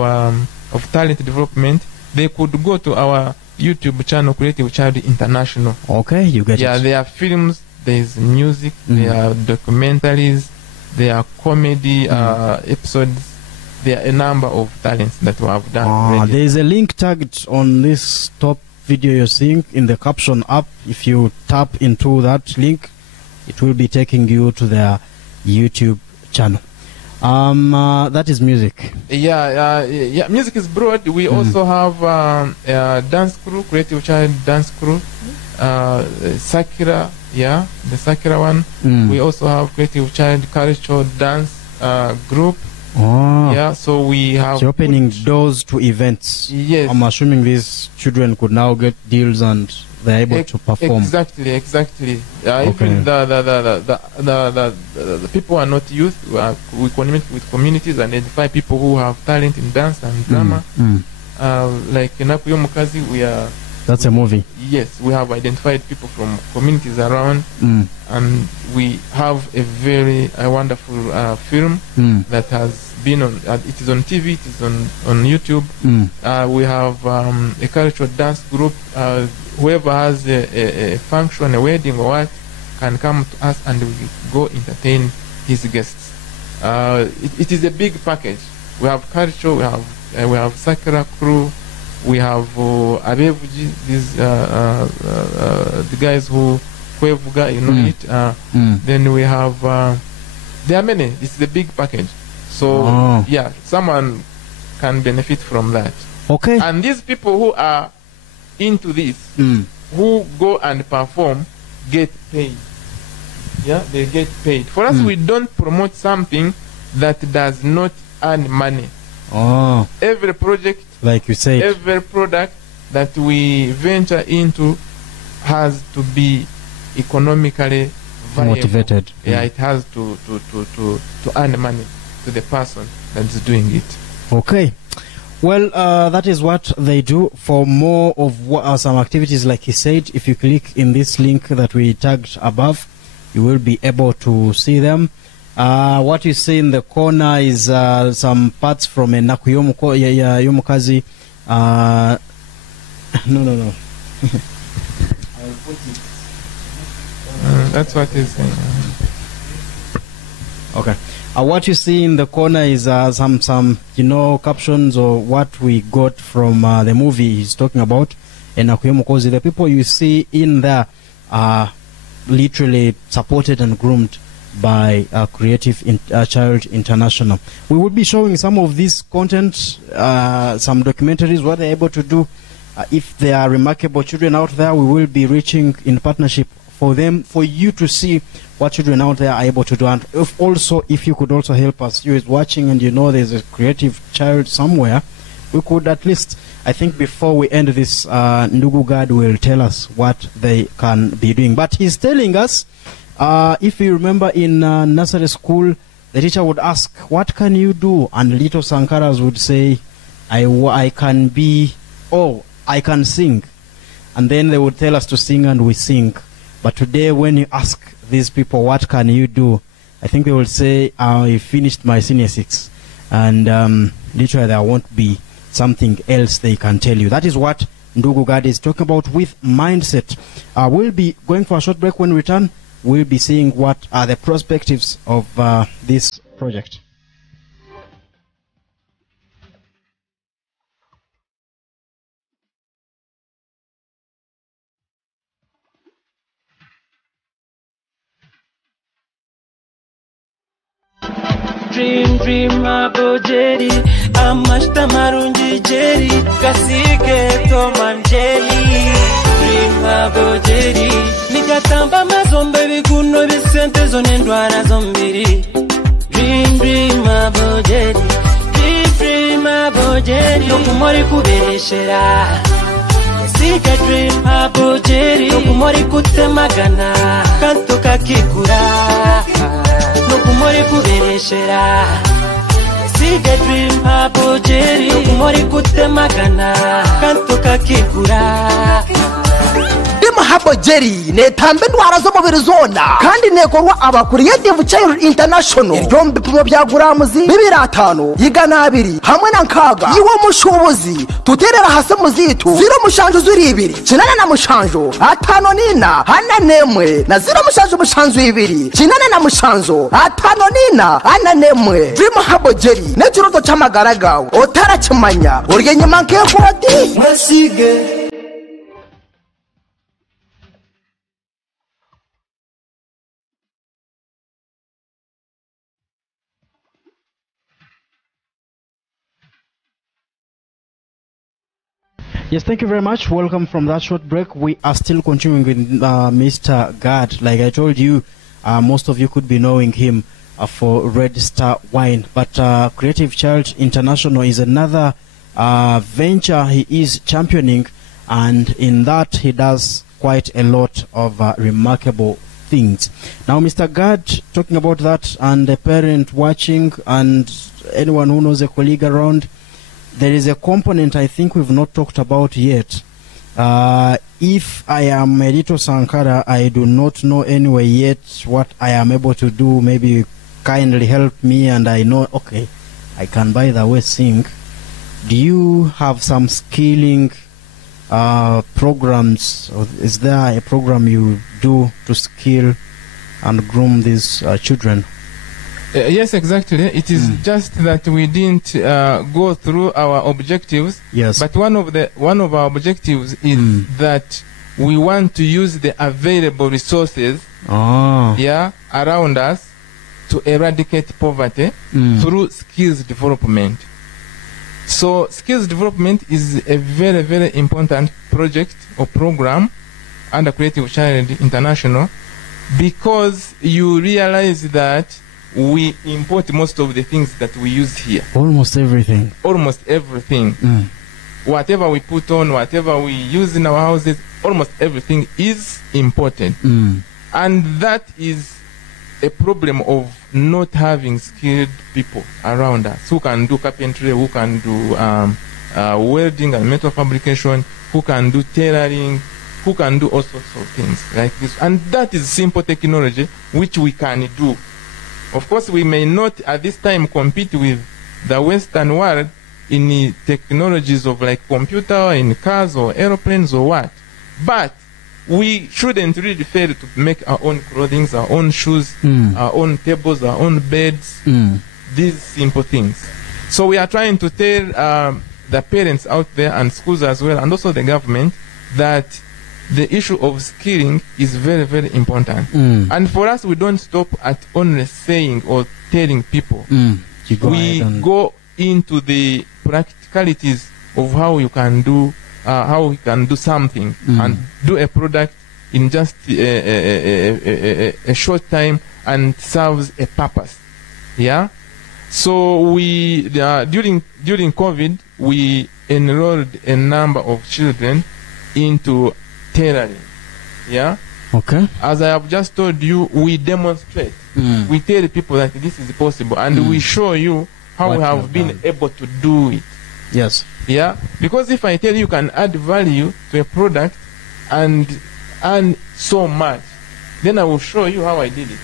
talent development, they could go to our YouTube channel, Creative Child International. Okay, you get it. Yeah, there are films, there is music, there are documentaries, there are comedy episodes. There are a number of talents that we have done. There is a link tagged on this top video you're seeing in the caption up. If you tap into that link, it will be taking you to their YouTube channel. That is music. Yeah, music is broad. We also have a dance crew, creative child dance crew, Sakura, the Sakura one. We also have creative child cultural dance group. So we have opening doors to events. Yes, I'm assuming these children could now get deals and they're able to perform. Exactly. Even the people who are not youth, we connect with communities and identify people who have talent in dance and drama. Like in Atuhaire, we are. That's a movie. Yes, we have identified people from communities around, and we have a very wonderful film that has been on. It is on TV. It is on YouTube. We have a cultural dance group. Whoever has a function, a wedding or what, can come to us and we go entertain his guests. It is a big package. We have culture. We have Sakura crew. We have Abevuji, the guys who Kwevuga, it. Then we have, there are many. It's a big package. So, someone can benefit from that. Okay. And these people who are into this, who go and perform, get paid. Yeah, they get paid. For us, we don't promote something that does not earn money. Every project, like you say, every product that we venture into has to be economically viable. Motivated. It has to earn money to the person that's doing it. Okay. Well, that is what they do. For more of some activities, like he said, if you click in this link that we tagged above, you will be able to see them. What you see in the corner is some parts from a Nakuyomukazi. No. I'll put it. That's what he's saying. Okay. What you see in the corner is some captions or what we got from the movie he's talking about. And Nakuyomukazi, the people you see in there are literally supported and groomed by Creative Child International. We will be showing some of this content, some documentaries, what they're able to do. If there are remarkable children out there, we will be reaching in partnership for them, for you to see what children out there are able to do. And if you could also help us, you is watching and you know there's a creative child somewhere, we could at least, I think before we end this, Ghad will tell us what they can be doing. But he's telling us, if you remember in nursery school, the teacher would ask, what can you do? And little Sankaras would say, I can be, I can sing. And then they would tell us to sing and we sing. But today when you ask these people, what can you do? I think they will say, I finished my senior 6. And literally there won't be something else they can tell you. That is what Ghad is talking about with mindset. We'll be going for a short break. When we return, we'll be seeing what are the perspectives of this project. Dream about Jerry, Amashta Marunji Jerry, Kasike Toman Jerry. Dream about Jerry, Nikatamba Mazombe Vikuno Vicente Zonendwana Zombiri. Dream about Jerry, dream about Jerry, Nokumori Kubereshera. Sika dream about Jerry, Nokumori Kutemagana, Kantoka Kikura. Nokumori kubereshera. Siga dream about Jerry. Nokumori kutemagana. Kantoka kikura. Habo Jerry netambe ndwara zo mubiri zona kandi nekorwa abakuriyetive Child International iryo bipimo bya guramuzi 205 yigana 2 hamwe na nkaga yiwo mushobozi tuterera hase muzitu 0 mushanjo zuri 2 kinana na mushanjo 5 nina hana nemwe na 0 mushanjo mushanjo 2 kinana na mushanjo 5 nina hana nemwe Dream Habo Jerry nekiroto cyamagara gawe otarakimanya urye nyuma nkekoti masige. Yes, thank you very much. Welcome from that short break. We are still continuing with Mr. Ghad. Like I told you, most of you could be knowing him for Red Star Wine. But Creative Child International is another venture he is championing. And in that, he does quite a lot of remarkable things. Now, Mr. Ghad, talking about that, and a parent watching, and anyone who knows a colleague around, there is a component I think we've not talked about yet. If I am Edito Sankara, I do not know anyway yet what I am able to do. Maybe kindly help me and I know, okay, I can by the way sing. Do you have some skilling programs? Or is there a program you do to skill and groom these children? Yes, exactly. It is just that we didn't go through our objectives. Yes. But one of our objectives is that we want to use the available resources around us to eradicate poverty through skills development. So skills development is a very, very important project or program under Creative Child International, because you realize that we import most of the things that we use here. Almost everything. Almost everything. Whatever we put on, whatever we use in our houses, almost everything is imported. And that is a problem of not having skilled people around us who can do carpentry, who can do welding and metal fabrication, who can do tailoring, who can do all sorts of things like this. And that is simple technology which we can do. Of course, we may not at this time compete with the Western world in the technologies of like computer, in cars or aeroplanes or what. But we shouldn't really fail to make our own clothing, our own shoes, our own tables, our own beds, these simple things. So we are trying to tell the parents out there and schools as well, and also the government, that the issue of skilling is very, very important. And for us, we don't stop at only saying or telling people. We go into the practicalities of how you can do something and do a product in just a short time and serves a purpose. Yeah. So we during COVID, we enrolled a number of children into tailoring. Yeah. Okay. As I have just told you, we demonstrate. We tell people that this is possible, and we show you how we have been able to do it. Yes. Yeah. Because if I tell you can add value to a product and earn so much, then I will show you how I did it.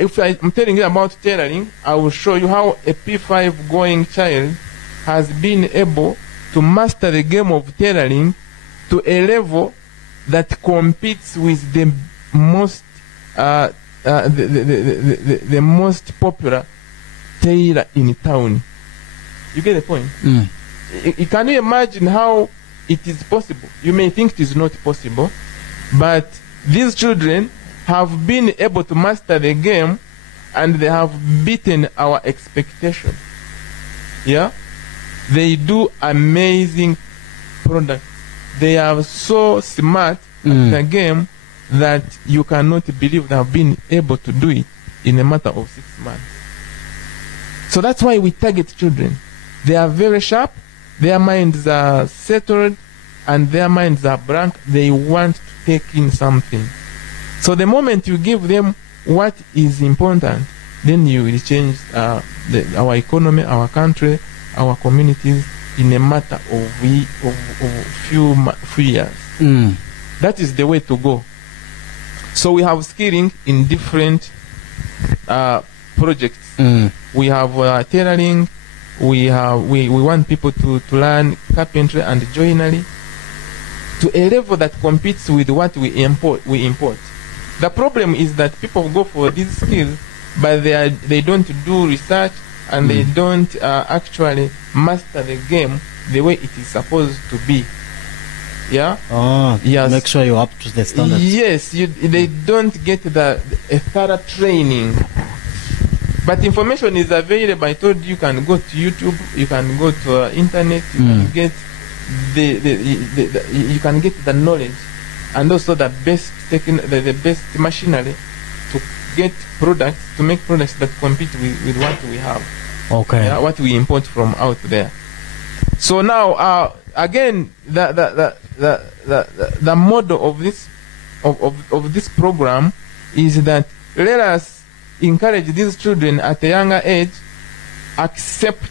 If I'm telling you about tailoring, I will show you how a P5 going child has been able to master the game of tailoring to a level that competes with the most the most popular tailor in town. You get the point? Can you imagine how it is possible? You may think it is not possible, but these children have been able to master the game, and they have beaten our expectation. Yeah, they do amazing products. They are so smart at the game that you cannot believe they have been able to do it in a matter of 6 months. So that's why we target children. They are very sharp, their minds are settled, and their minds are blank. They want to take in something. So the moment you give them what is important, then you will change our economy, our country, our communities in a matter of few years. That is the way to go. So we have skilling in different projects. We have tailoring. We want people to learn carpentry and joinery to a level that competes with what we import. The problem is that people go for these skills, but they don't do research and they don't actually master the game the way it is supposed to be. Yeah. Oh, yes. Make sure you're up to the standards. Yes, they don't get a thorough training. But information is available. I told you can go to YouTube, you can go to internet, you can get you can get the knowledge and also the best the best machinery to get products, to make products that compete with what we have. Okay. Yeah, what we import from out there. So now again the model of this of this program is that let us encourage these children at a younger age accept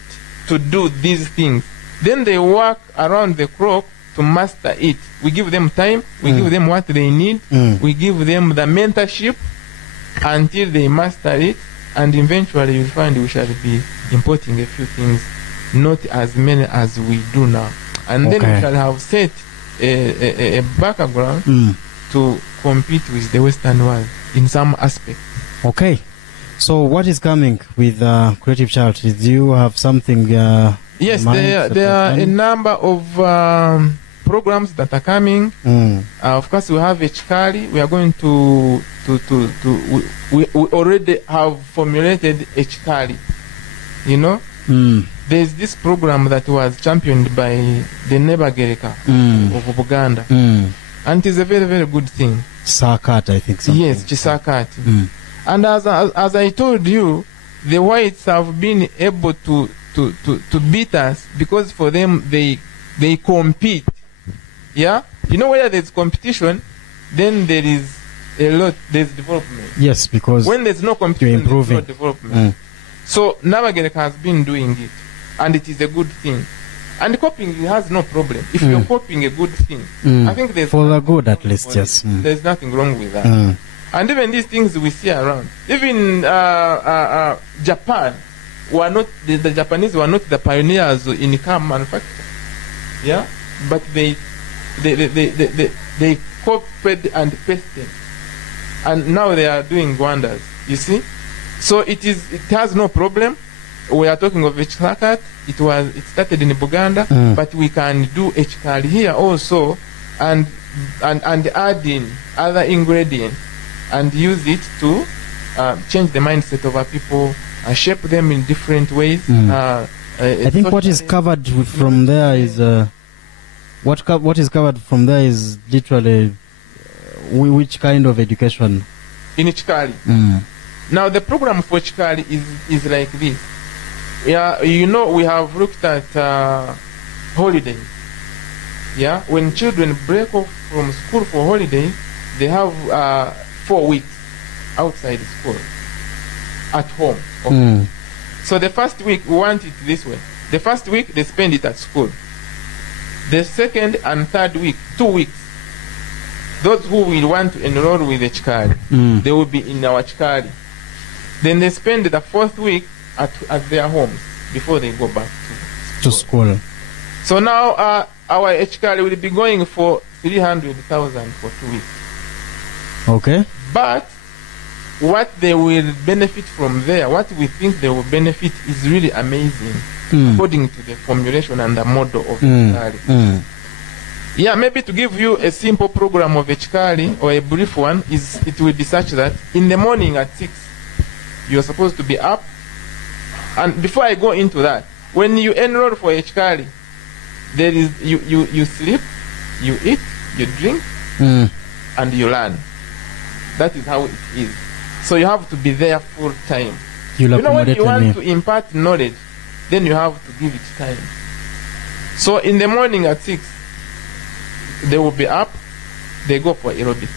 to do these things. Then they work around the clock to master it. We give them time, we give them what they need, we give them the mentorship until they master it, and eventually you'll find we shall be importing a few things, not as many as we do now. And then we shall have set a background to compete with the Western world in some aspect. Okay. So what is coming with Creative Child? Do you have something? Yes, there are a number of programs that are coming. Of course, we have Echikali. We are going to we already have formulated Echikali. You know, there's this program that was championed by the Nebagereka of Buganda, and it is a very, very good thing. Sakat, I think. Something. Yes, Chisakat. And as I told you, the whites have been able to beat us because for them they compete. Yeah, you know, where there's competition, then there is there's development. Yes, because when there's no competition, there's no development. So Nabagereka has been doing it, and it is a good thing. And copying has no problem. If you're copying a good thing, I think there's for the good at least. Yes, there's nothing wrong with that. And even these things we see around, even Japan, were not the Japanese were not the pioneers in car manufacture, yeah, but they copied and pasted, and now they are doing wonders. You see, so it has no problem. We are talking of Echikali. It started in Buganda, but we can do Echikali here also, and add in other ingredients and use it to change the mindset of our people, shape them in different ways. I think what is covered from there is what is covered from there is literally which kind of education in Echikali. Now the program for Echikali is like this. Yeah, you know, we have looked at holidays. Yeah, when children break off from school for holidays, they have 4 weeks outside school at home. Okay. So the first week we want it this way. The first week they spend it at school. The second and third week, 2 weeks, those who will want to enroll with the Echikali, they will be in our Echikali. Then they spend the fourth week at their homes before they go back to school. So now our Echikali will be going for 300,000 for 2 weeks. Okay. But what they will benefit from there, what we think they will benefit, is really amazing, according to the formulation and the model of Echikali. Yeah, maybe to give you a simple program of Echikali, or a brief one, it will be such that in the morning at 6, you're supposed to be up. And before I go into that, when you enroll for Echikali, there is you sleep, you eat, you drink, and you learn. That is how it is. So you have to be there full time. You know, when you want to impart knowledge, then you have to give it time. So in the morning at 6, they will be up, they go for aerobics.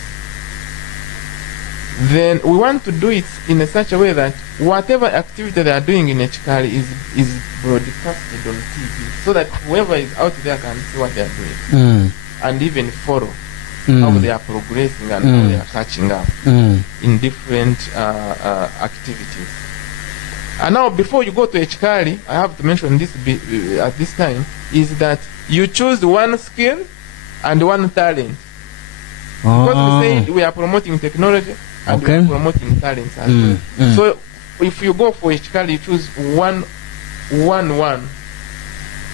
Then we want to do it in such a way that whatever activity they are doing in Echikali is broadcasted on TV, so that whoever is out there can see what they are doing and even follow. how they are progressing and how they are catching up in different activities. And now, before you go to Echikari, I have to mention this at this time, is that you choose one skill and one talent. Because we say we are promoting technology and we are promoting talents as well. So if you go for Echikari, you choose one.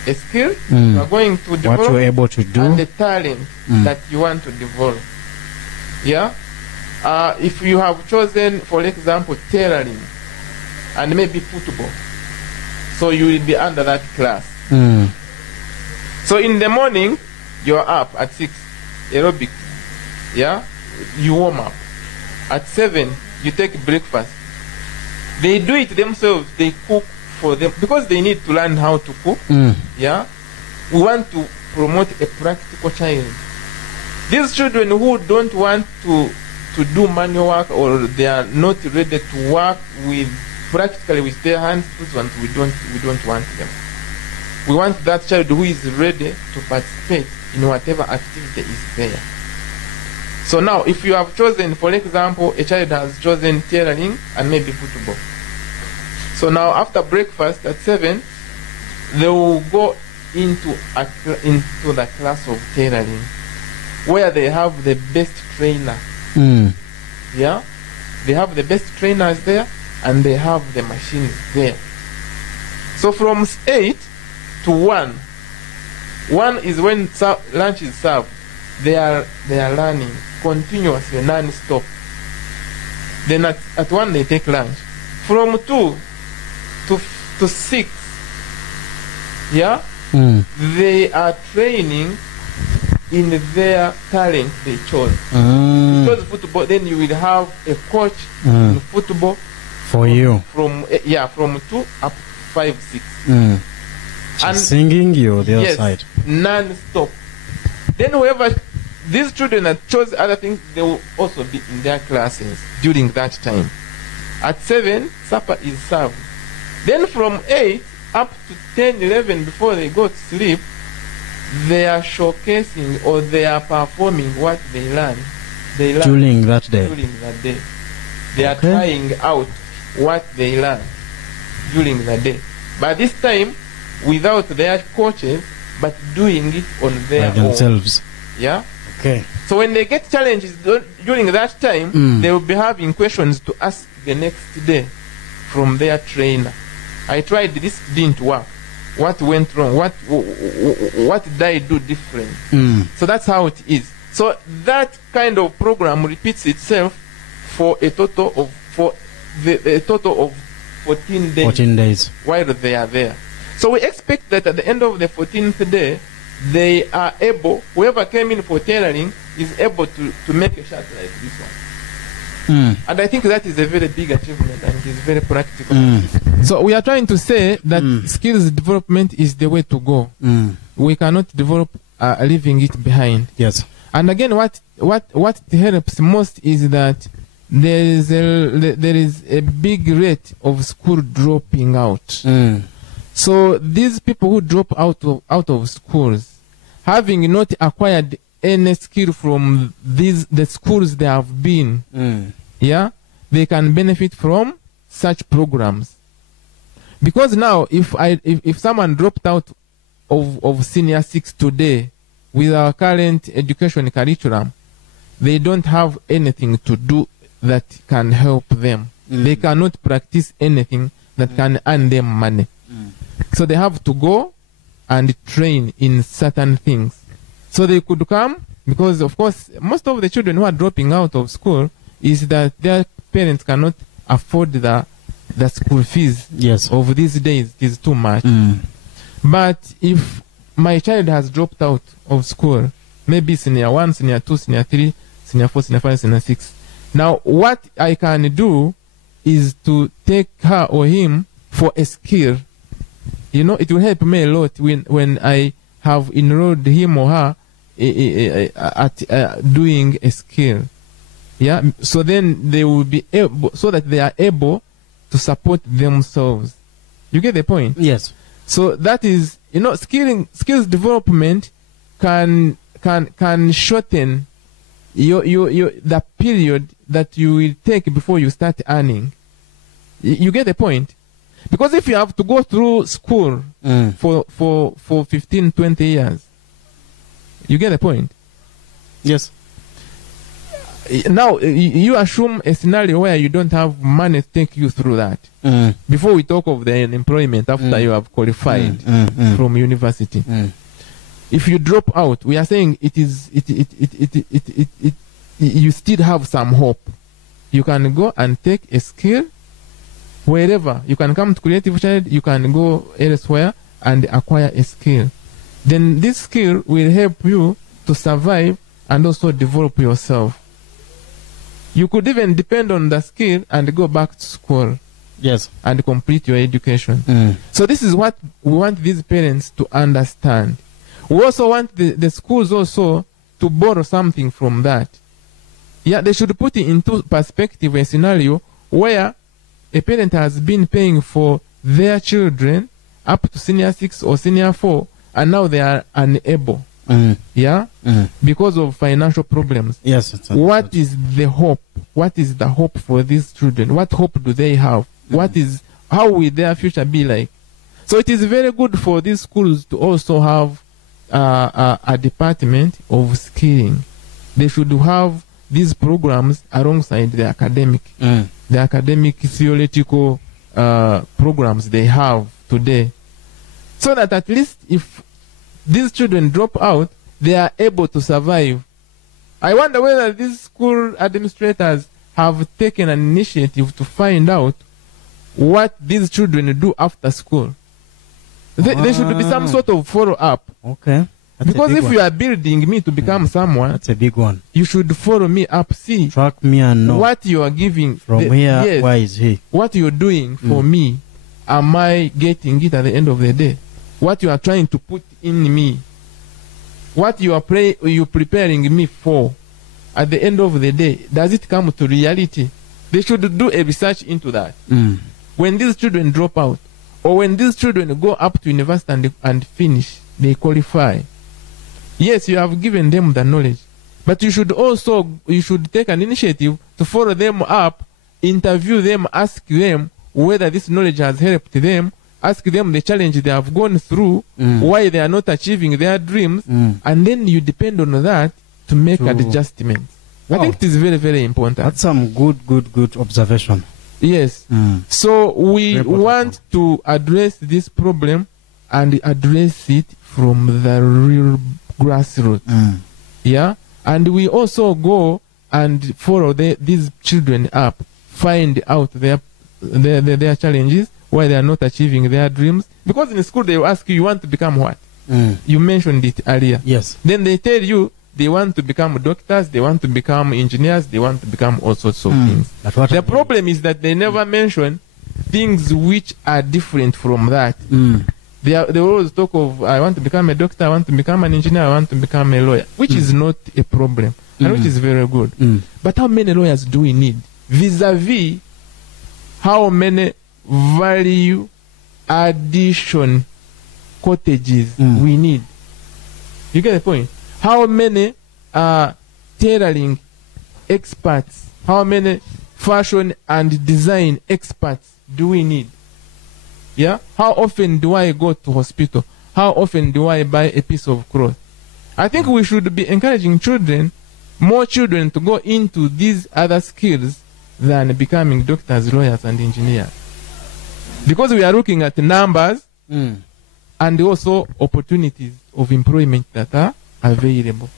A skill you are going to develop, what you're able to do, and the talent that you want to develop. Yeah. If you have chosen, for example, tailoring and maybe football, so you will be under that class. So in the morning, you're up at 6, aerobic. Yeah. You warm up. At 7, you take breakfast. They do it themselves. They cook for them because they need to learn how to cook. Yeah, we want to promote a practical child. These children who don't want to do manual work, or they are not ready to work with practically with their hands, those ones we don't want them. We want that child who is ready to participate in whatever activity is there. So now, if you have chosen, for example, a child has chosen tailoring and maybe football. So now, after breakfast at 7, they will go into the class of tailoring, where they have the best trainer. Yeah, they have the best trainers there, and they have the machines there. So from 8 to 1 is when lunch is served. They are learning continuously, non-stop. Then at 1 they take lunch. From 2 to 6, yeah, they are training in their talent they chose. Because football, then you will have a coach in football for you from 2 up to 5, 6. And singing you the other side non-stop. Then whoever these children that chose other things, they will also be in their classes during that time. At 7, supper is served. Then from 8 up to 10, 11, before they go to sleep, they are showcasing or they are performing what they learn. During that day. They are trying out what they learn during the day. By this time, without their coaches, but doing it on their by themselves. Own. Yeah? Okay. So when they get challenges during that time, they will be having questions to ask the next day from their trainer. I tried this, didn't work. What went wrong? What did I do different? So that's how it is. So that kind of program repeats itself for a total of 14 days. 14 days. While they are there. So we expect that at the end of the 14th day, they are able, whoever came in for tailoring is able to make a shirt like this one. And I think that is a very big achievement and it is very practical. So we are trying to say that skills development is the way to go. We cannot develop leaving it behind. Yes. And again, what helps most is that there is a big rate of school dropping out. So these people who drop out of schools, having not acquired any skill from the schools they have been, yeah, they can benefit from such programs. Because now, if someone dropped out of senior 6 today with our current education curriculum, they don't have anything to do that can help them. They cannot practice anything that can earn them money. So they have to go and train in certain things. So they could come, because of course, most of the children who are dropping out of school is that their parents cannot afford the school fees of these days. It is too much. But if my child has dropped out of school, maybe senior 1, senior 2, senior 3, senior 4, senior 5, senior 6. Now, what I can do is to take her or him for a skill. You know, it will help me a lot when I have enrolled him or her at doing a skill. Yeah, so then they will be able, so that they are able to support themselves. You get the point? Yes. So that is, you know, skills development can shorten the period that you will take before you start earning. You get the point? Because if you have to go through school for 15, 20 years, you get the point? Yes. Now, you assume a scenario where you don't have money to take you through that. Before we talk of the unemployment after you have qualified from university. If you drop out, we are saying you still have some hope. You can go and take a skill wherever. You can come to Creative Child, you can go elsewhere and acquire a skill. Then this skill will help you to survive and also develop yourself. You could even depend on the skill and go back to school. Yes. And complete your education. So this is what we want these parents to understand. We also want the schools also to borrow something from that. Yeah, they should put it into perspective a scenario where a parent has been paying for their children up to senior 6 or senior 4, and now they are unable. Because of financial problems. Yes. What is the hope? What is the hope for these children? What hope do they have? How will their future be like? So it is very good for these schools to also have a department of skilling. They should have these programs alongside the academic theoretical programs they have today, so that at least if these children drop out, they are able to survive. I wonder whether these school administrators have taken an initiative to find out what these children do after school. There should be some sort of follow-up. Okay. Because if you are building me to become someone, that's a big one. You should follow me up, see, track me and know what you are giving from here. Yes, why is he? What you're doing for me, am I getting it at the end of the day? What you are trying to put in me, what you are preparing me for, at the end of the day, does it come to reality? They should do a research into that. When these children drop out, or when these children go up to university and finish, they qualify. Yes, you have given them the knowledge, but you should take an initiative to follow them up, interview them, ask them whether this knowledge has helped them, ask them the challenge they have gone through, why they are not achieving their dreams, and then you depend on that to make adjustments. Wow. I think it is very, very important. That's some good observation. Yes. So we want to address this problem and address it from the real grassroots. Yeah. And we also go and follow these children up, find out their challenges, why they are not achieving their dreams. Because in school they will ask you want to become what? You mentioned it earlier. Yes. Then they tell you they want to become doctors, they want to become engineers, they want to become all sorts of things. The problem is that they never mention things which are different from that. They always talk of, I want to become a doctor, I want to become an engineer, I want to become a lawyer, which is not a problem, and which is very good. But how many lawyers do we need? Vis-a-vis how many value addition cottages we need. You get the point? How many tailoring experts, how many fashion and design experts do we need? Yeah? How often do I go to hospital? How often do I buy a piece of cloth? I think we should be encouraging more children to go into these other skills than becoming doctors, lawyers, and engineers. Because we are looking at numbers and also opportunities of employment that are available.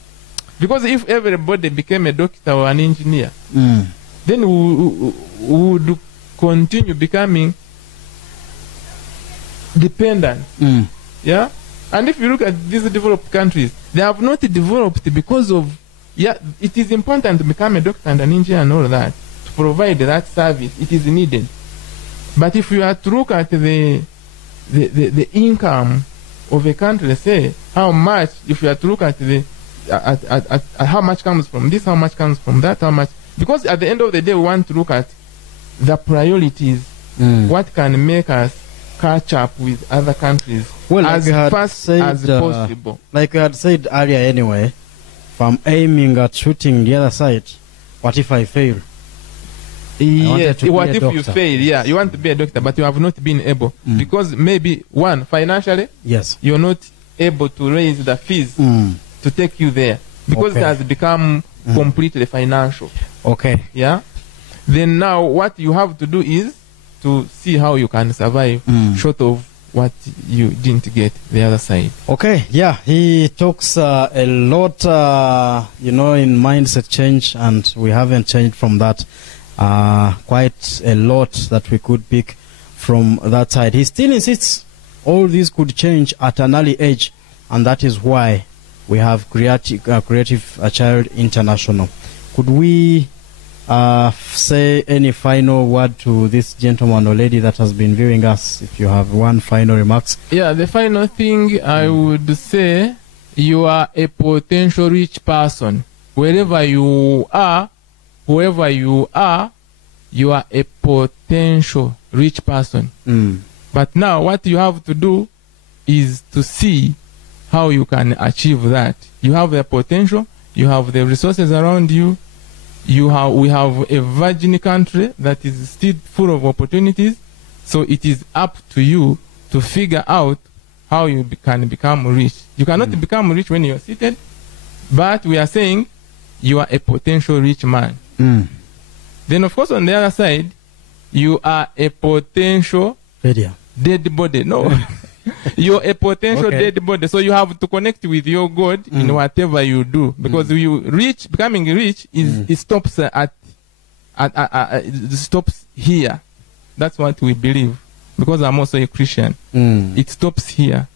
Because if everybody became a doctor or an engineer, then we would continue becoming dependent. Yeah? And if you look at these developed countries, they have not developed because of, it is important to become a doctor and an engineer and all that, to provide that service. It is needed. But if you are to look at the income of a country, say, how much, if you are to look at at how much comes from this, how much comes from that, how much, because at the end of the day, we want to look at the priorities, what can make us catch up with other countries as fast as possible. Like we had said earlier anyway, if I'm aiming at shooting the other side, what if I fail? Yes, what if you fail? Yeah, you want to be a doctor, but you have not been able. Because maybe, one, financially, yes, you're not able to raise the fees to take you there. Because it has become completely financial. Okay. Yeah? Then now, what you have to do is to see how you can survive short of what you didn't get the other side. Okay, yeah, he talks a lot, in mindset change, and we haven't changed from that. Quite a lot that we could pick from that side. He still insists all these could change at an early age, and that is why we have Creative Child International. Could we say any final word to this gentleman or lady that has been viewing us? If you have one final remarks. Yeah, the final thing I would say, you are a potential rich person. Wherever you are, whoever you are a potential rich person. But now what you have to do is to see how you can achieve that. You have the potential, you have the resources around you, we have a virgin country that is still full of opportunities, so it is up to you to figure out how you can become rich. You cannot become rich when you are seated, but we are saying you are a potential rich man. Then, of course, on the other side, you are a potential dead body. No, you're a potential dead body. So you have to connect with your God in whatever you do, because becoming rich it stops it stops here. That's what we believe. Because I'm also a Christian, it stops here.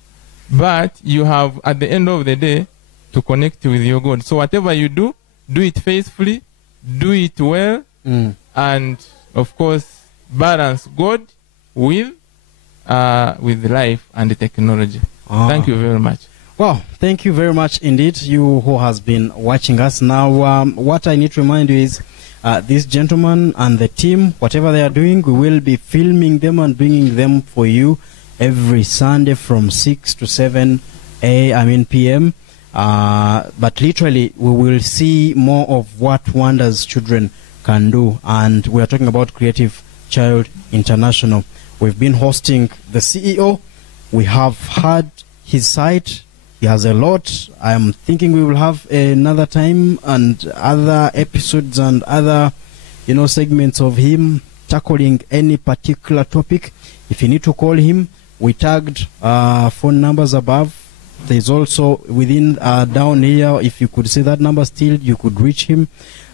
But you have, at the end of the day, to connect with your God. So whatever you do, do it faithfully, do it well. And of course balance God with life and technology. Thank you very much. Well, thank you very much indeed, you who has been watching us. Now what I need to remind you is this gentleman and the team, whatever they are doing, we will be filming them and bringing them for you every Sunday from 6 to 7 p.m. But literally we will see more of what wonders children can do, and we are talking about Creative Child International. We've been hosting the CEO. We have had his side. He has a lot. I'm thinking we will have another time and other episodes and other segments of him tackling any particular topic. If you need to call him, we tagged phone numbers above. There's also within down here, if you could see that number still, you could reach him.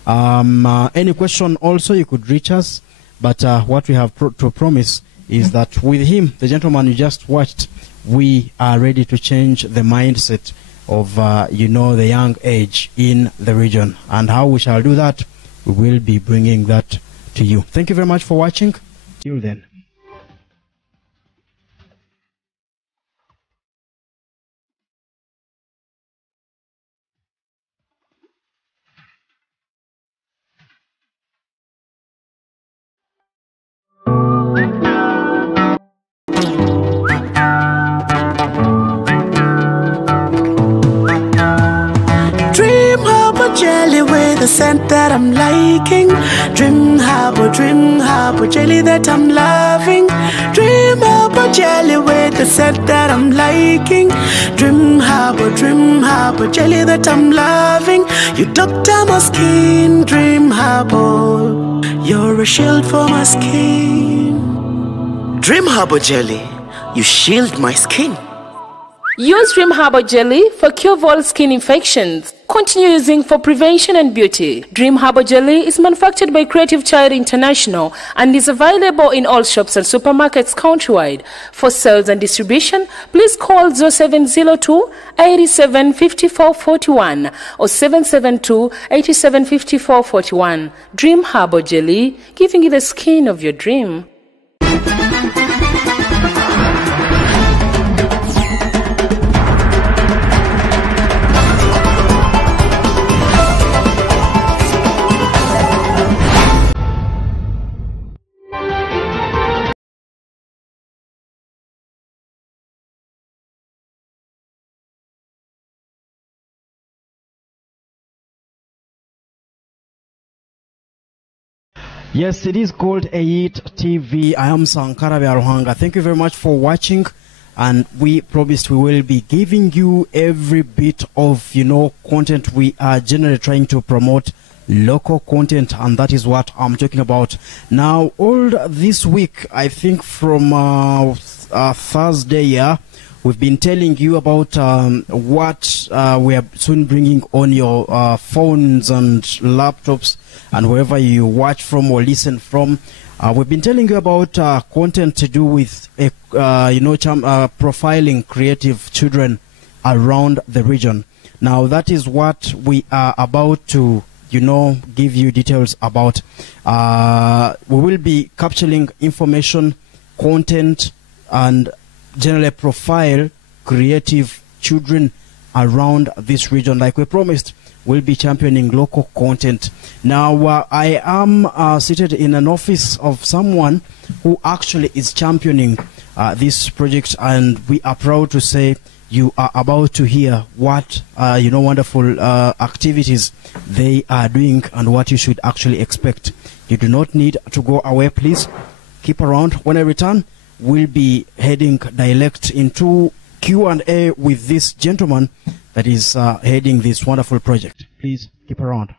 Any question also, you could reach us. But what we have to promise is that with him, the gentleman you just watched, we are ready to change the mindset of the young age in the region. And how we shall do that, we will be bringing that to you. Thank you very much for watching. Till then. Jelly with a scent that I'm liking. Dream harbor jelly that I'm loving. Dream harbor jelly with a scent that I'm liking. Dream harbor jelly that I'm loving. You doctor my skin, dream harbor. You're a shield for my skin. Dream harbor jelly, you shield my skin. Use Dream Harbor Jelly for cure of all skin infections. Continue using for prevention and beauty. Dream Harbor Jelly is manufactured by Creative Child International and is available in all shops and supermarkets countrywide. For sales and distribution, please call 0702 87 54 41 or 772 87 54 41. Dream Harbor Jelly, giving you the skin of your dream. Yes, it is called Atuhaire TV. I am Sankara Biaruhanga. Thank you very much for watching, and we promised we will be giving you every bit of, content. We are generally trying to promote local content, and that is what I'm talking about. Now, all this week, I think from Thursday, we've been telling you about what we are soon bringing on your phones and laptops and wherever you watch from or listen from. We've been telling you about content to do with profiling creative children around the region. Now, that is what we are about to give you details about. We will be capturing information, content, and generally profile creative children around this region. Like we promised, we'll be championing local content. Now, I am seated in an office of someone who actually is championing this project, and we are proud to say you are about to hear what wonderful activities they are doing and what you should actually expect. You do not need to go away. Please keep around. When I return, we'll be heading direct into Q&A with this gentleman that is heading this wonderful project. Please keep around.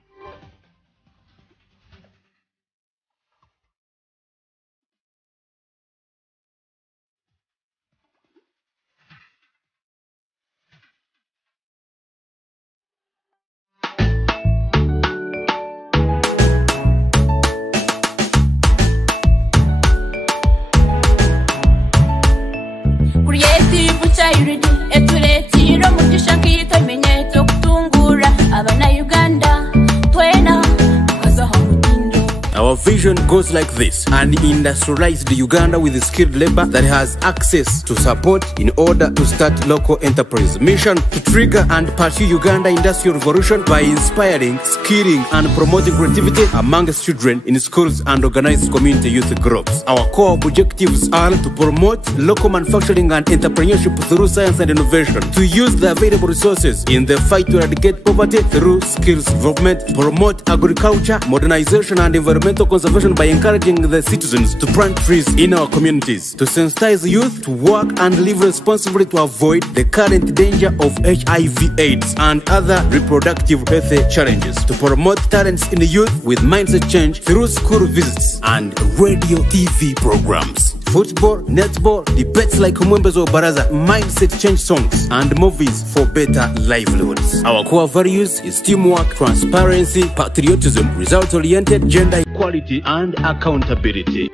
Our vision goes like this: an industrialized Uganda with skilled labor that has access to support in order to start local enterprise. Mission: to trigger and pursue Uganda industrial revolution by inspiring, skilling, and promoting creativity amongst children in schools and organized community youth groups. Our core objectives are to promote local manufacturing and entrepreneurship through science and innovation, to use the available resources in the fight to eradicate poverty through skills development, promote agriculture, modernization, and environmental conservation by encouraging the citizens to plant trees in our communities, to sensitize youth to work and live responsibly to avoid the current danger of HIV/AIDS and other reproductive health challenges, to promote talents in the youth with mindset change through school visits and radio TV programs, football, netball, debates like Mwembezo Baraza, mindset change songs, and movies for better livelihoods. Our core values is teamwork, transparency, patriotism, result-oriented, gender equality, and accountability.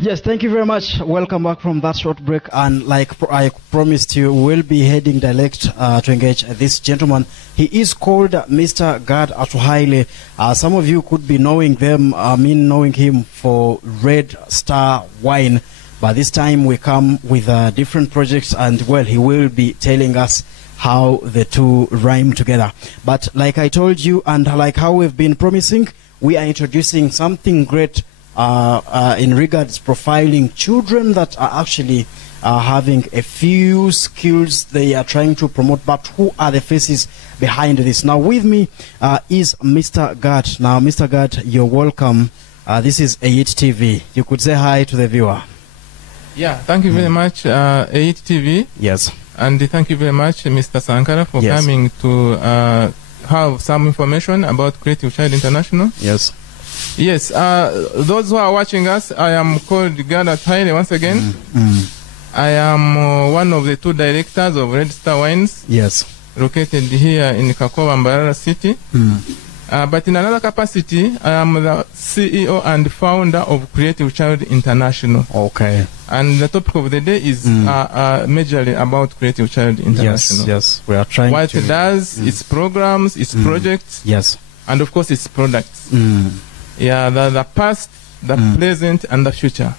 Yes, thank you very much. Welcome back from that short break. And like I promised you, we'll be heading direct to engage this gentleman. He is called Mr. Ghad Atuhaire. Some of you could be knowing knowing him for Red Star Wine. But this time we come with different projects, and well, he will be telling us how the two rhyme together. But like I told you, and like how we've been promising, we are introducing something great in regards profiling children that are actually having a few skills they are trying to promote. But who are the faces behind this? Now with me is Mr. Ghad. Now Mr. Ghad, you're welcome. This is Atuhaire TV. You could say hi to the viewer. Yeah, thank you very much, Atuhaire TV. Yes. And thank you very much, Mr. Sankara, for coming to have some information about Creative Child International. Yes. Yes, those who are watching us, I am called Ghad Atuhaire once again. I am one of the two directors of Red Star Wines. Yes. Located here in Kakowa, Mbarara City. But in another capacity, I am the CEO and founder of Creative Child International. Okay. And the topic of the day is majorly about Creative Child International. Yes, we are trying what it does, its programs, its projects. Yes. And of course, its products. Yeah, the past, the present, and the future.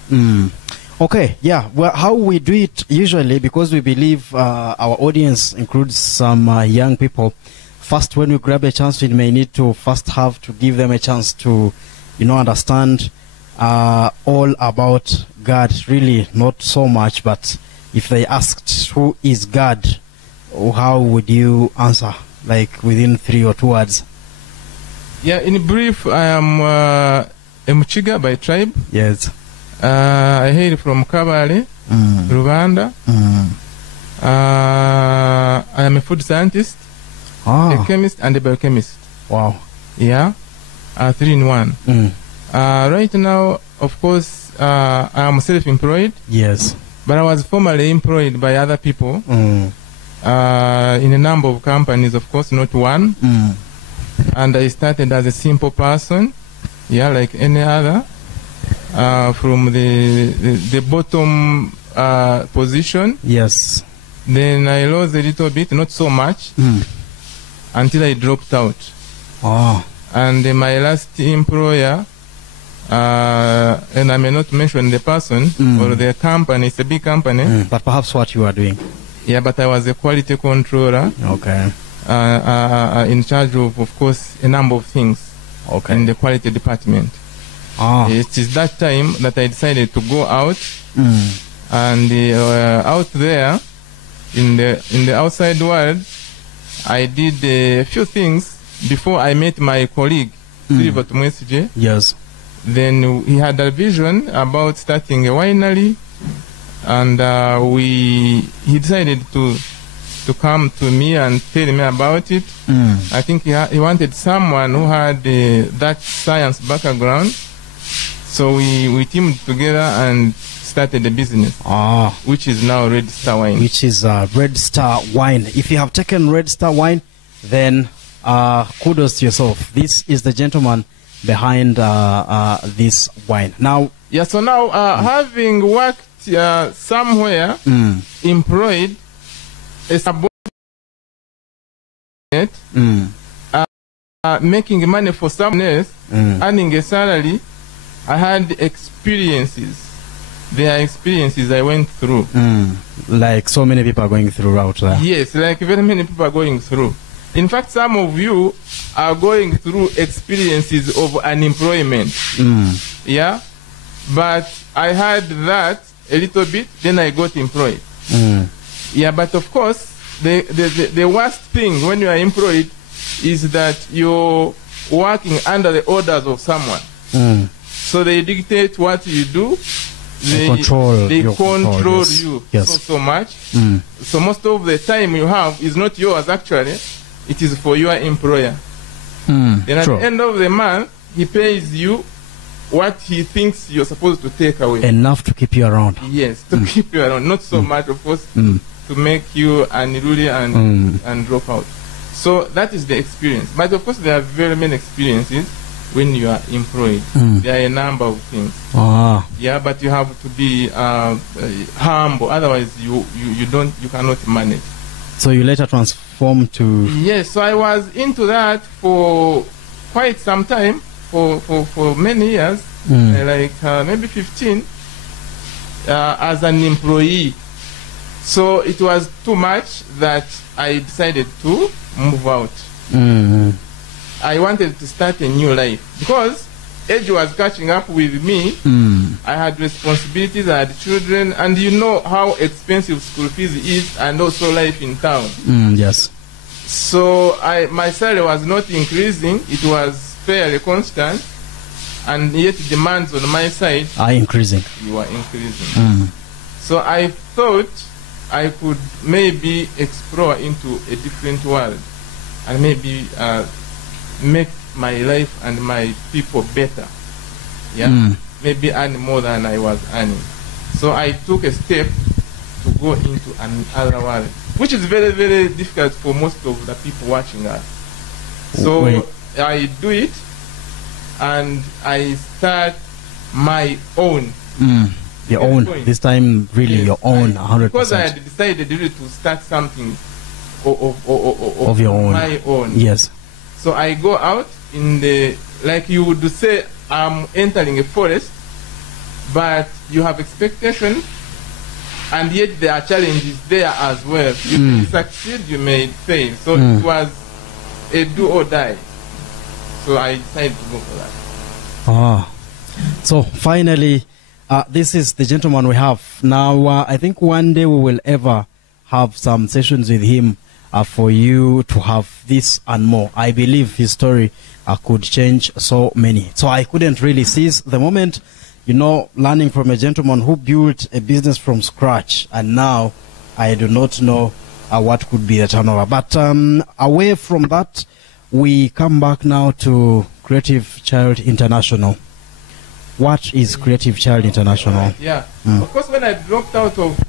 Okay, yeah. Well, how we do it usually, because we believe our audience includes some young people. First, when we grab a chance, we may need to first have to give them a chance to, understand all about Ghad, really not so much, but if they asked who is Ghad, how would you answer? Like within 3 or 2 words? Yeah, in brief, I am a Muchiga by tribe. Yes. I hail from Kabale, Rwanda. I am a food scientist, a chemist, and a biochemist. Wow. Yeah, 3 in 1. Right now, of course, I am self-employed. Yes. But I was formerly employed by other people in a number of companies, of course, not one. And I started as a simple person, yeah, like any other, from the bottom position. Yes. Then I rose a little bit, not so much, until I dropped out. And my last employer, and I may not mention the person or the company, it's a big company. But perhaps what you are doing. Yeah, but I was a quality controller. Okay. In charge of course, a number of things in the quality department. It is that time that I decided to go out, and out there in the outside world, I did a few things before I met my colleague, Silver Tumwesije. Yes. Then he had a vision about starting a winery, and he decided to come to me and tell me about it. I think he wanted someone who had that science background, so we teamed together and started the business, which is now Red Star Wine. Which is Red Star Wine. If you have taken Red Star Wine, then kudos to yourself. This is the gentleman behind this wine. Now, yeah. So now, having worked somewhere, employed, a subordinate, making money for someone else, earning a salary, I had experiences. There are experiences I went through. Like so many people are going through out there. Yes, like very many people are going through. In fact, some of you are going through experiences of unemployment. Yeah? But I had that a little bit, then I got employed. Yeah, but of course, the worst thing when you are employed is that you're working under the orders of someone. So they dictate what you do. They control you so much. So most of the time you have is not yours actually. It is for your employer. Then at the end of the month, he pays you what he thinks you're supposed to take away. Enough to keep you around. Yes, to keep you around. Not so much, of course, to make you unruly and drop out. So that is the experience. But of course, there are very many experiences when you are employed. There are a number of things. Yeah, but you have to be humble. Otherwise, you cannot manage. So you later transformed to... Yes, so I was into that for quite some time, for many years, like maybe 15, as an employee. So it was too much that I decided to move out. I wanted to start a new life because age was catching up with me. I had responsibilities, I had children, and you know how expensive school fees is, and also life in town. Yes. So my salary was not increasing; it was fairly constant, and yet demands on my side are increasing. You are increasing. So I thought I could maybe explore into a different world, and maybe make my life and my people better. Yeah, maybe earn more than I was earning. So I took a step to go into another world, which is very, very difficult for most of the people watching us. So I do it, and I start my own. Your own. This time, really your own, 100%. Because I had decided really to start something of your own. My own. Yes. So I go out in the, like you would say, I'm entering a forest, but you have expectation, and yet there are challenges there as well. You may succeed, you may fail. So it was a do or die. So I decided to go for that. So finally, This is the gentleman we have. Now, I think one day we will ever have some sessions with him for you to have this and more. I believe his story could change so many. So I couldn't really seize the moment, you know, learning from a gentleman who built a business from scratch, and now I do not know what could be the turnover. But away from that, we come back now to Creative Child International. What is Creative Child International? Yeah, of course, when I dropped out of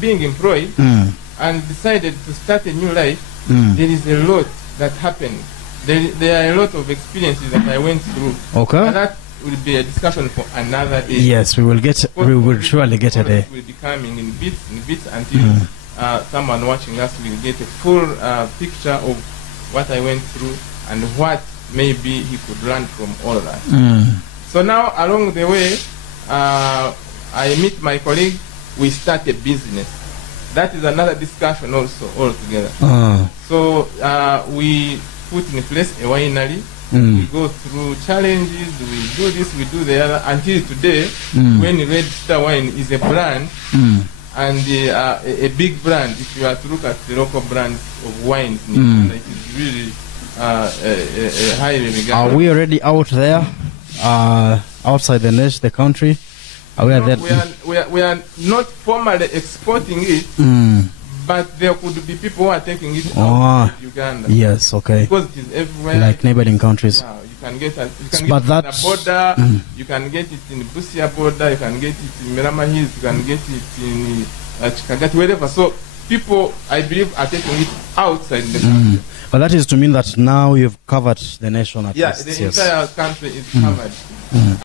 being employed and decided to start a new life, there is a lot that happened. There are a lot of experiences that I went through. Okay. And that will be a discussion for another day. Yes, we will surely get a day. Will be coming in bits until someone watching us will get a full picture of what I went through and what maybe he could learn from all that. So now along the way, I meet my colleague, we start a business. That is another discussion also altogether. So we put in place a winery. We go through challenges, we do this, we do the other, until today, when Red Star Wine is a brand, and a big brand. If you are to look at the local brands of wines, it is really highly regarded. Are we already out there, outside the country? We are not formally exporting it, but there could be people who are taking it out of Uganda. Yes, okay. Because it is everywhere. Like neighboring countries. Yeah, you can get it in the border, you can get it in the Busia border, you can get it in Mirama Hills, you can get it in Chikagati, wherever. So people, I believe, are taking it outside the country. But that is to mean that now you've covered the nation at least. Yeah, the entire country is covered.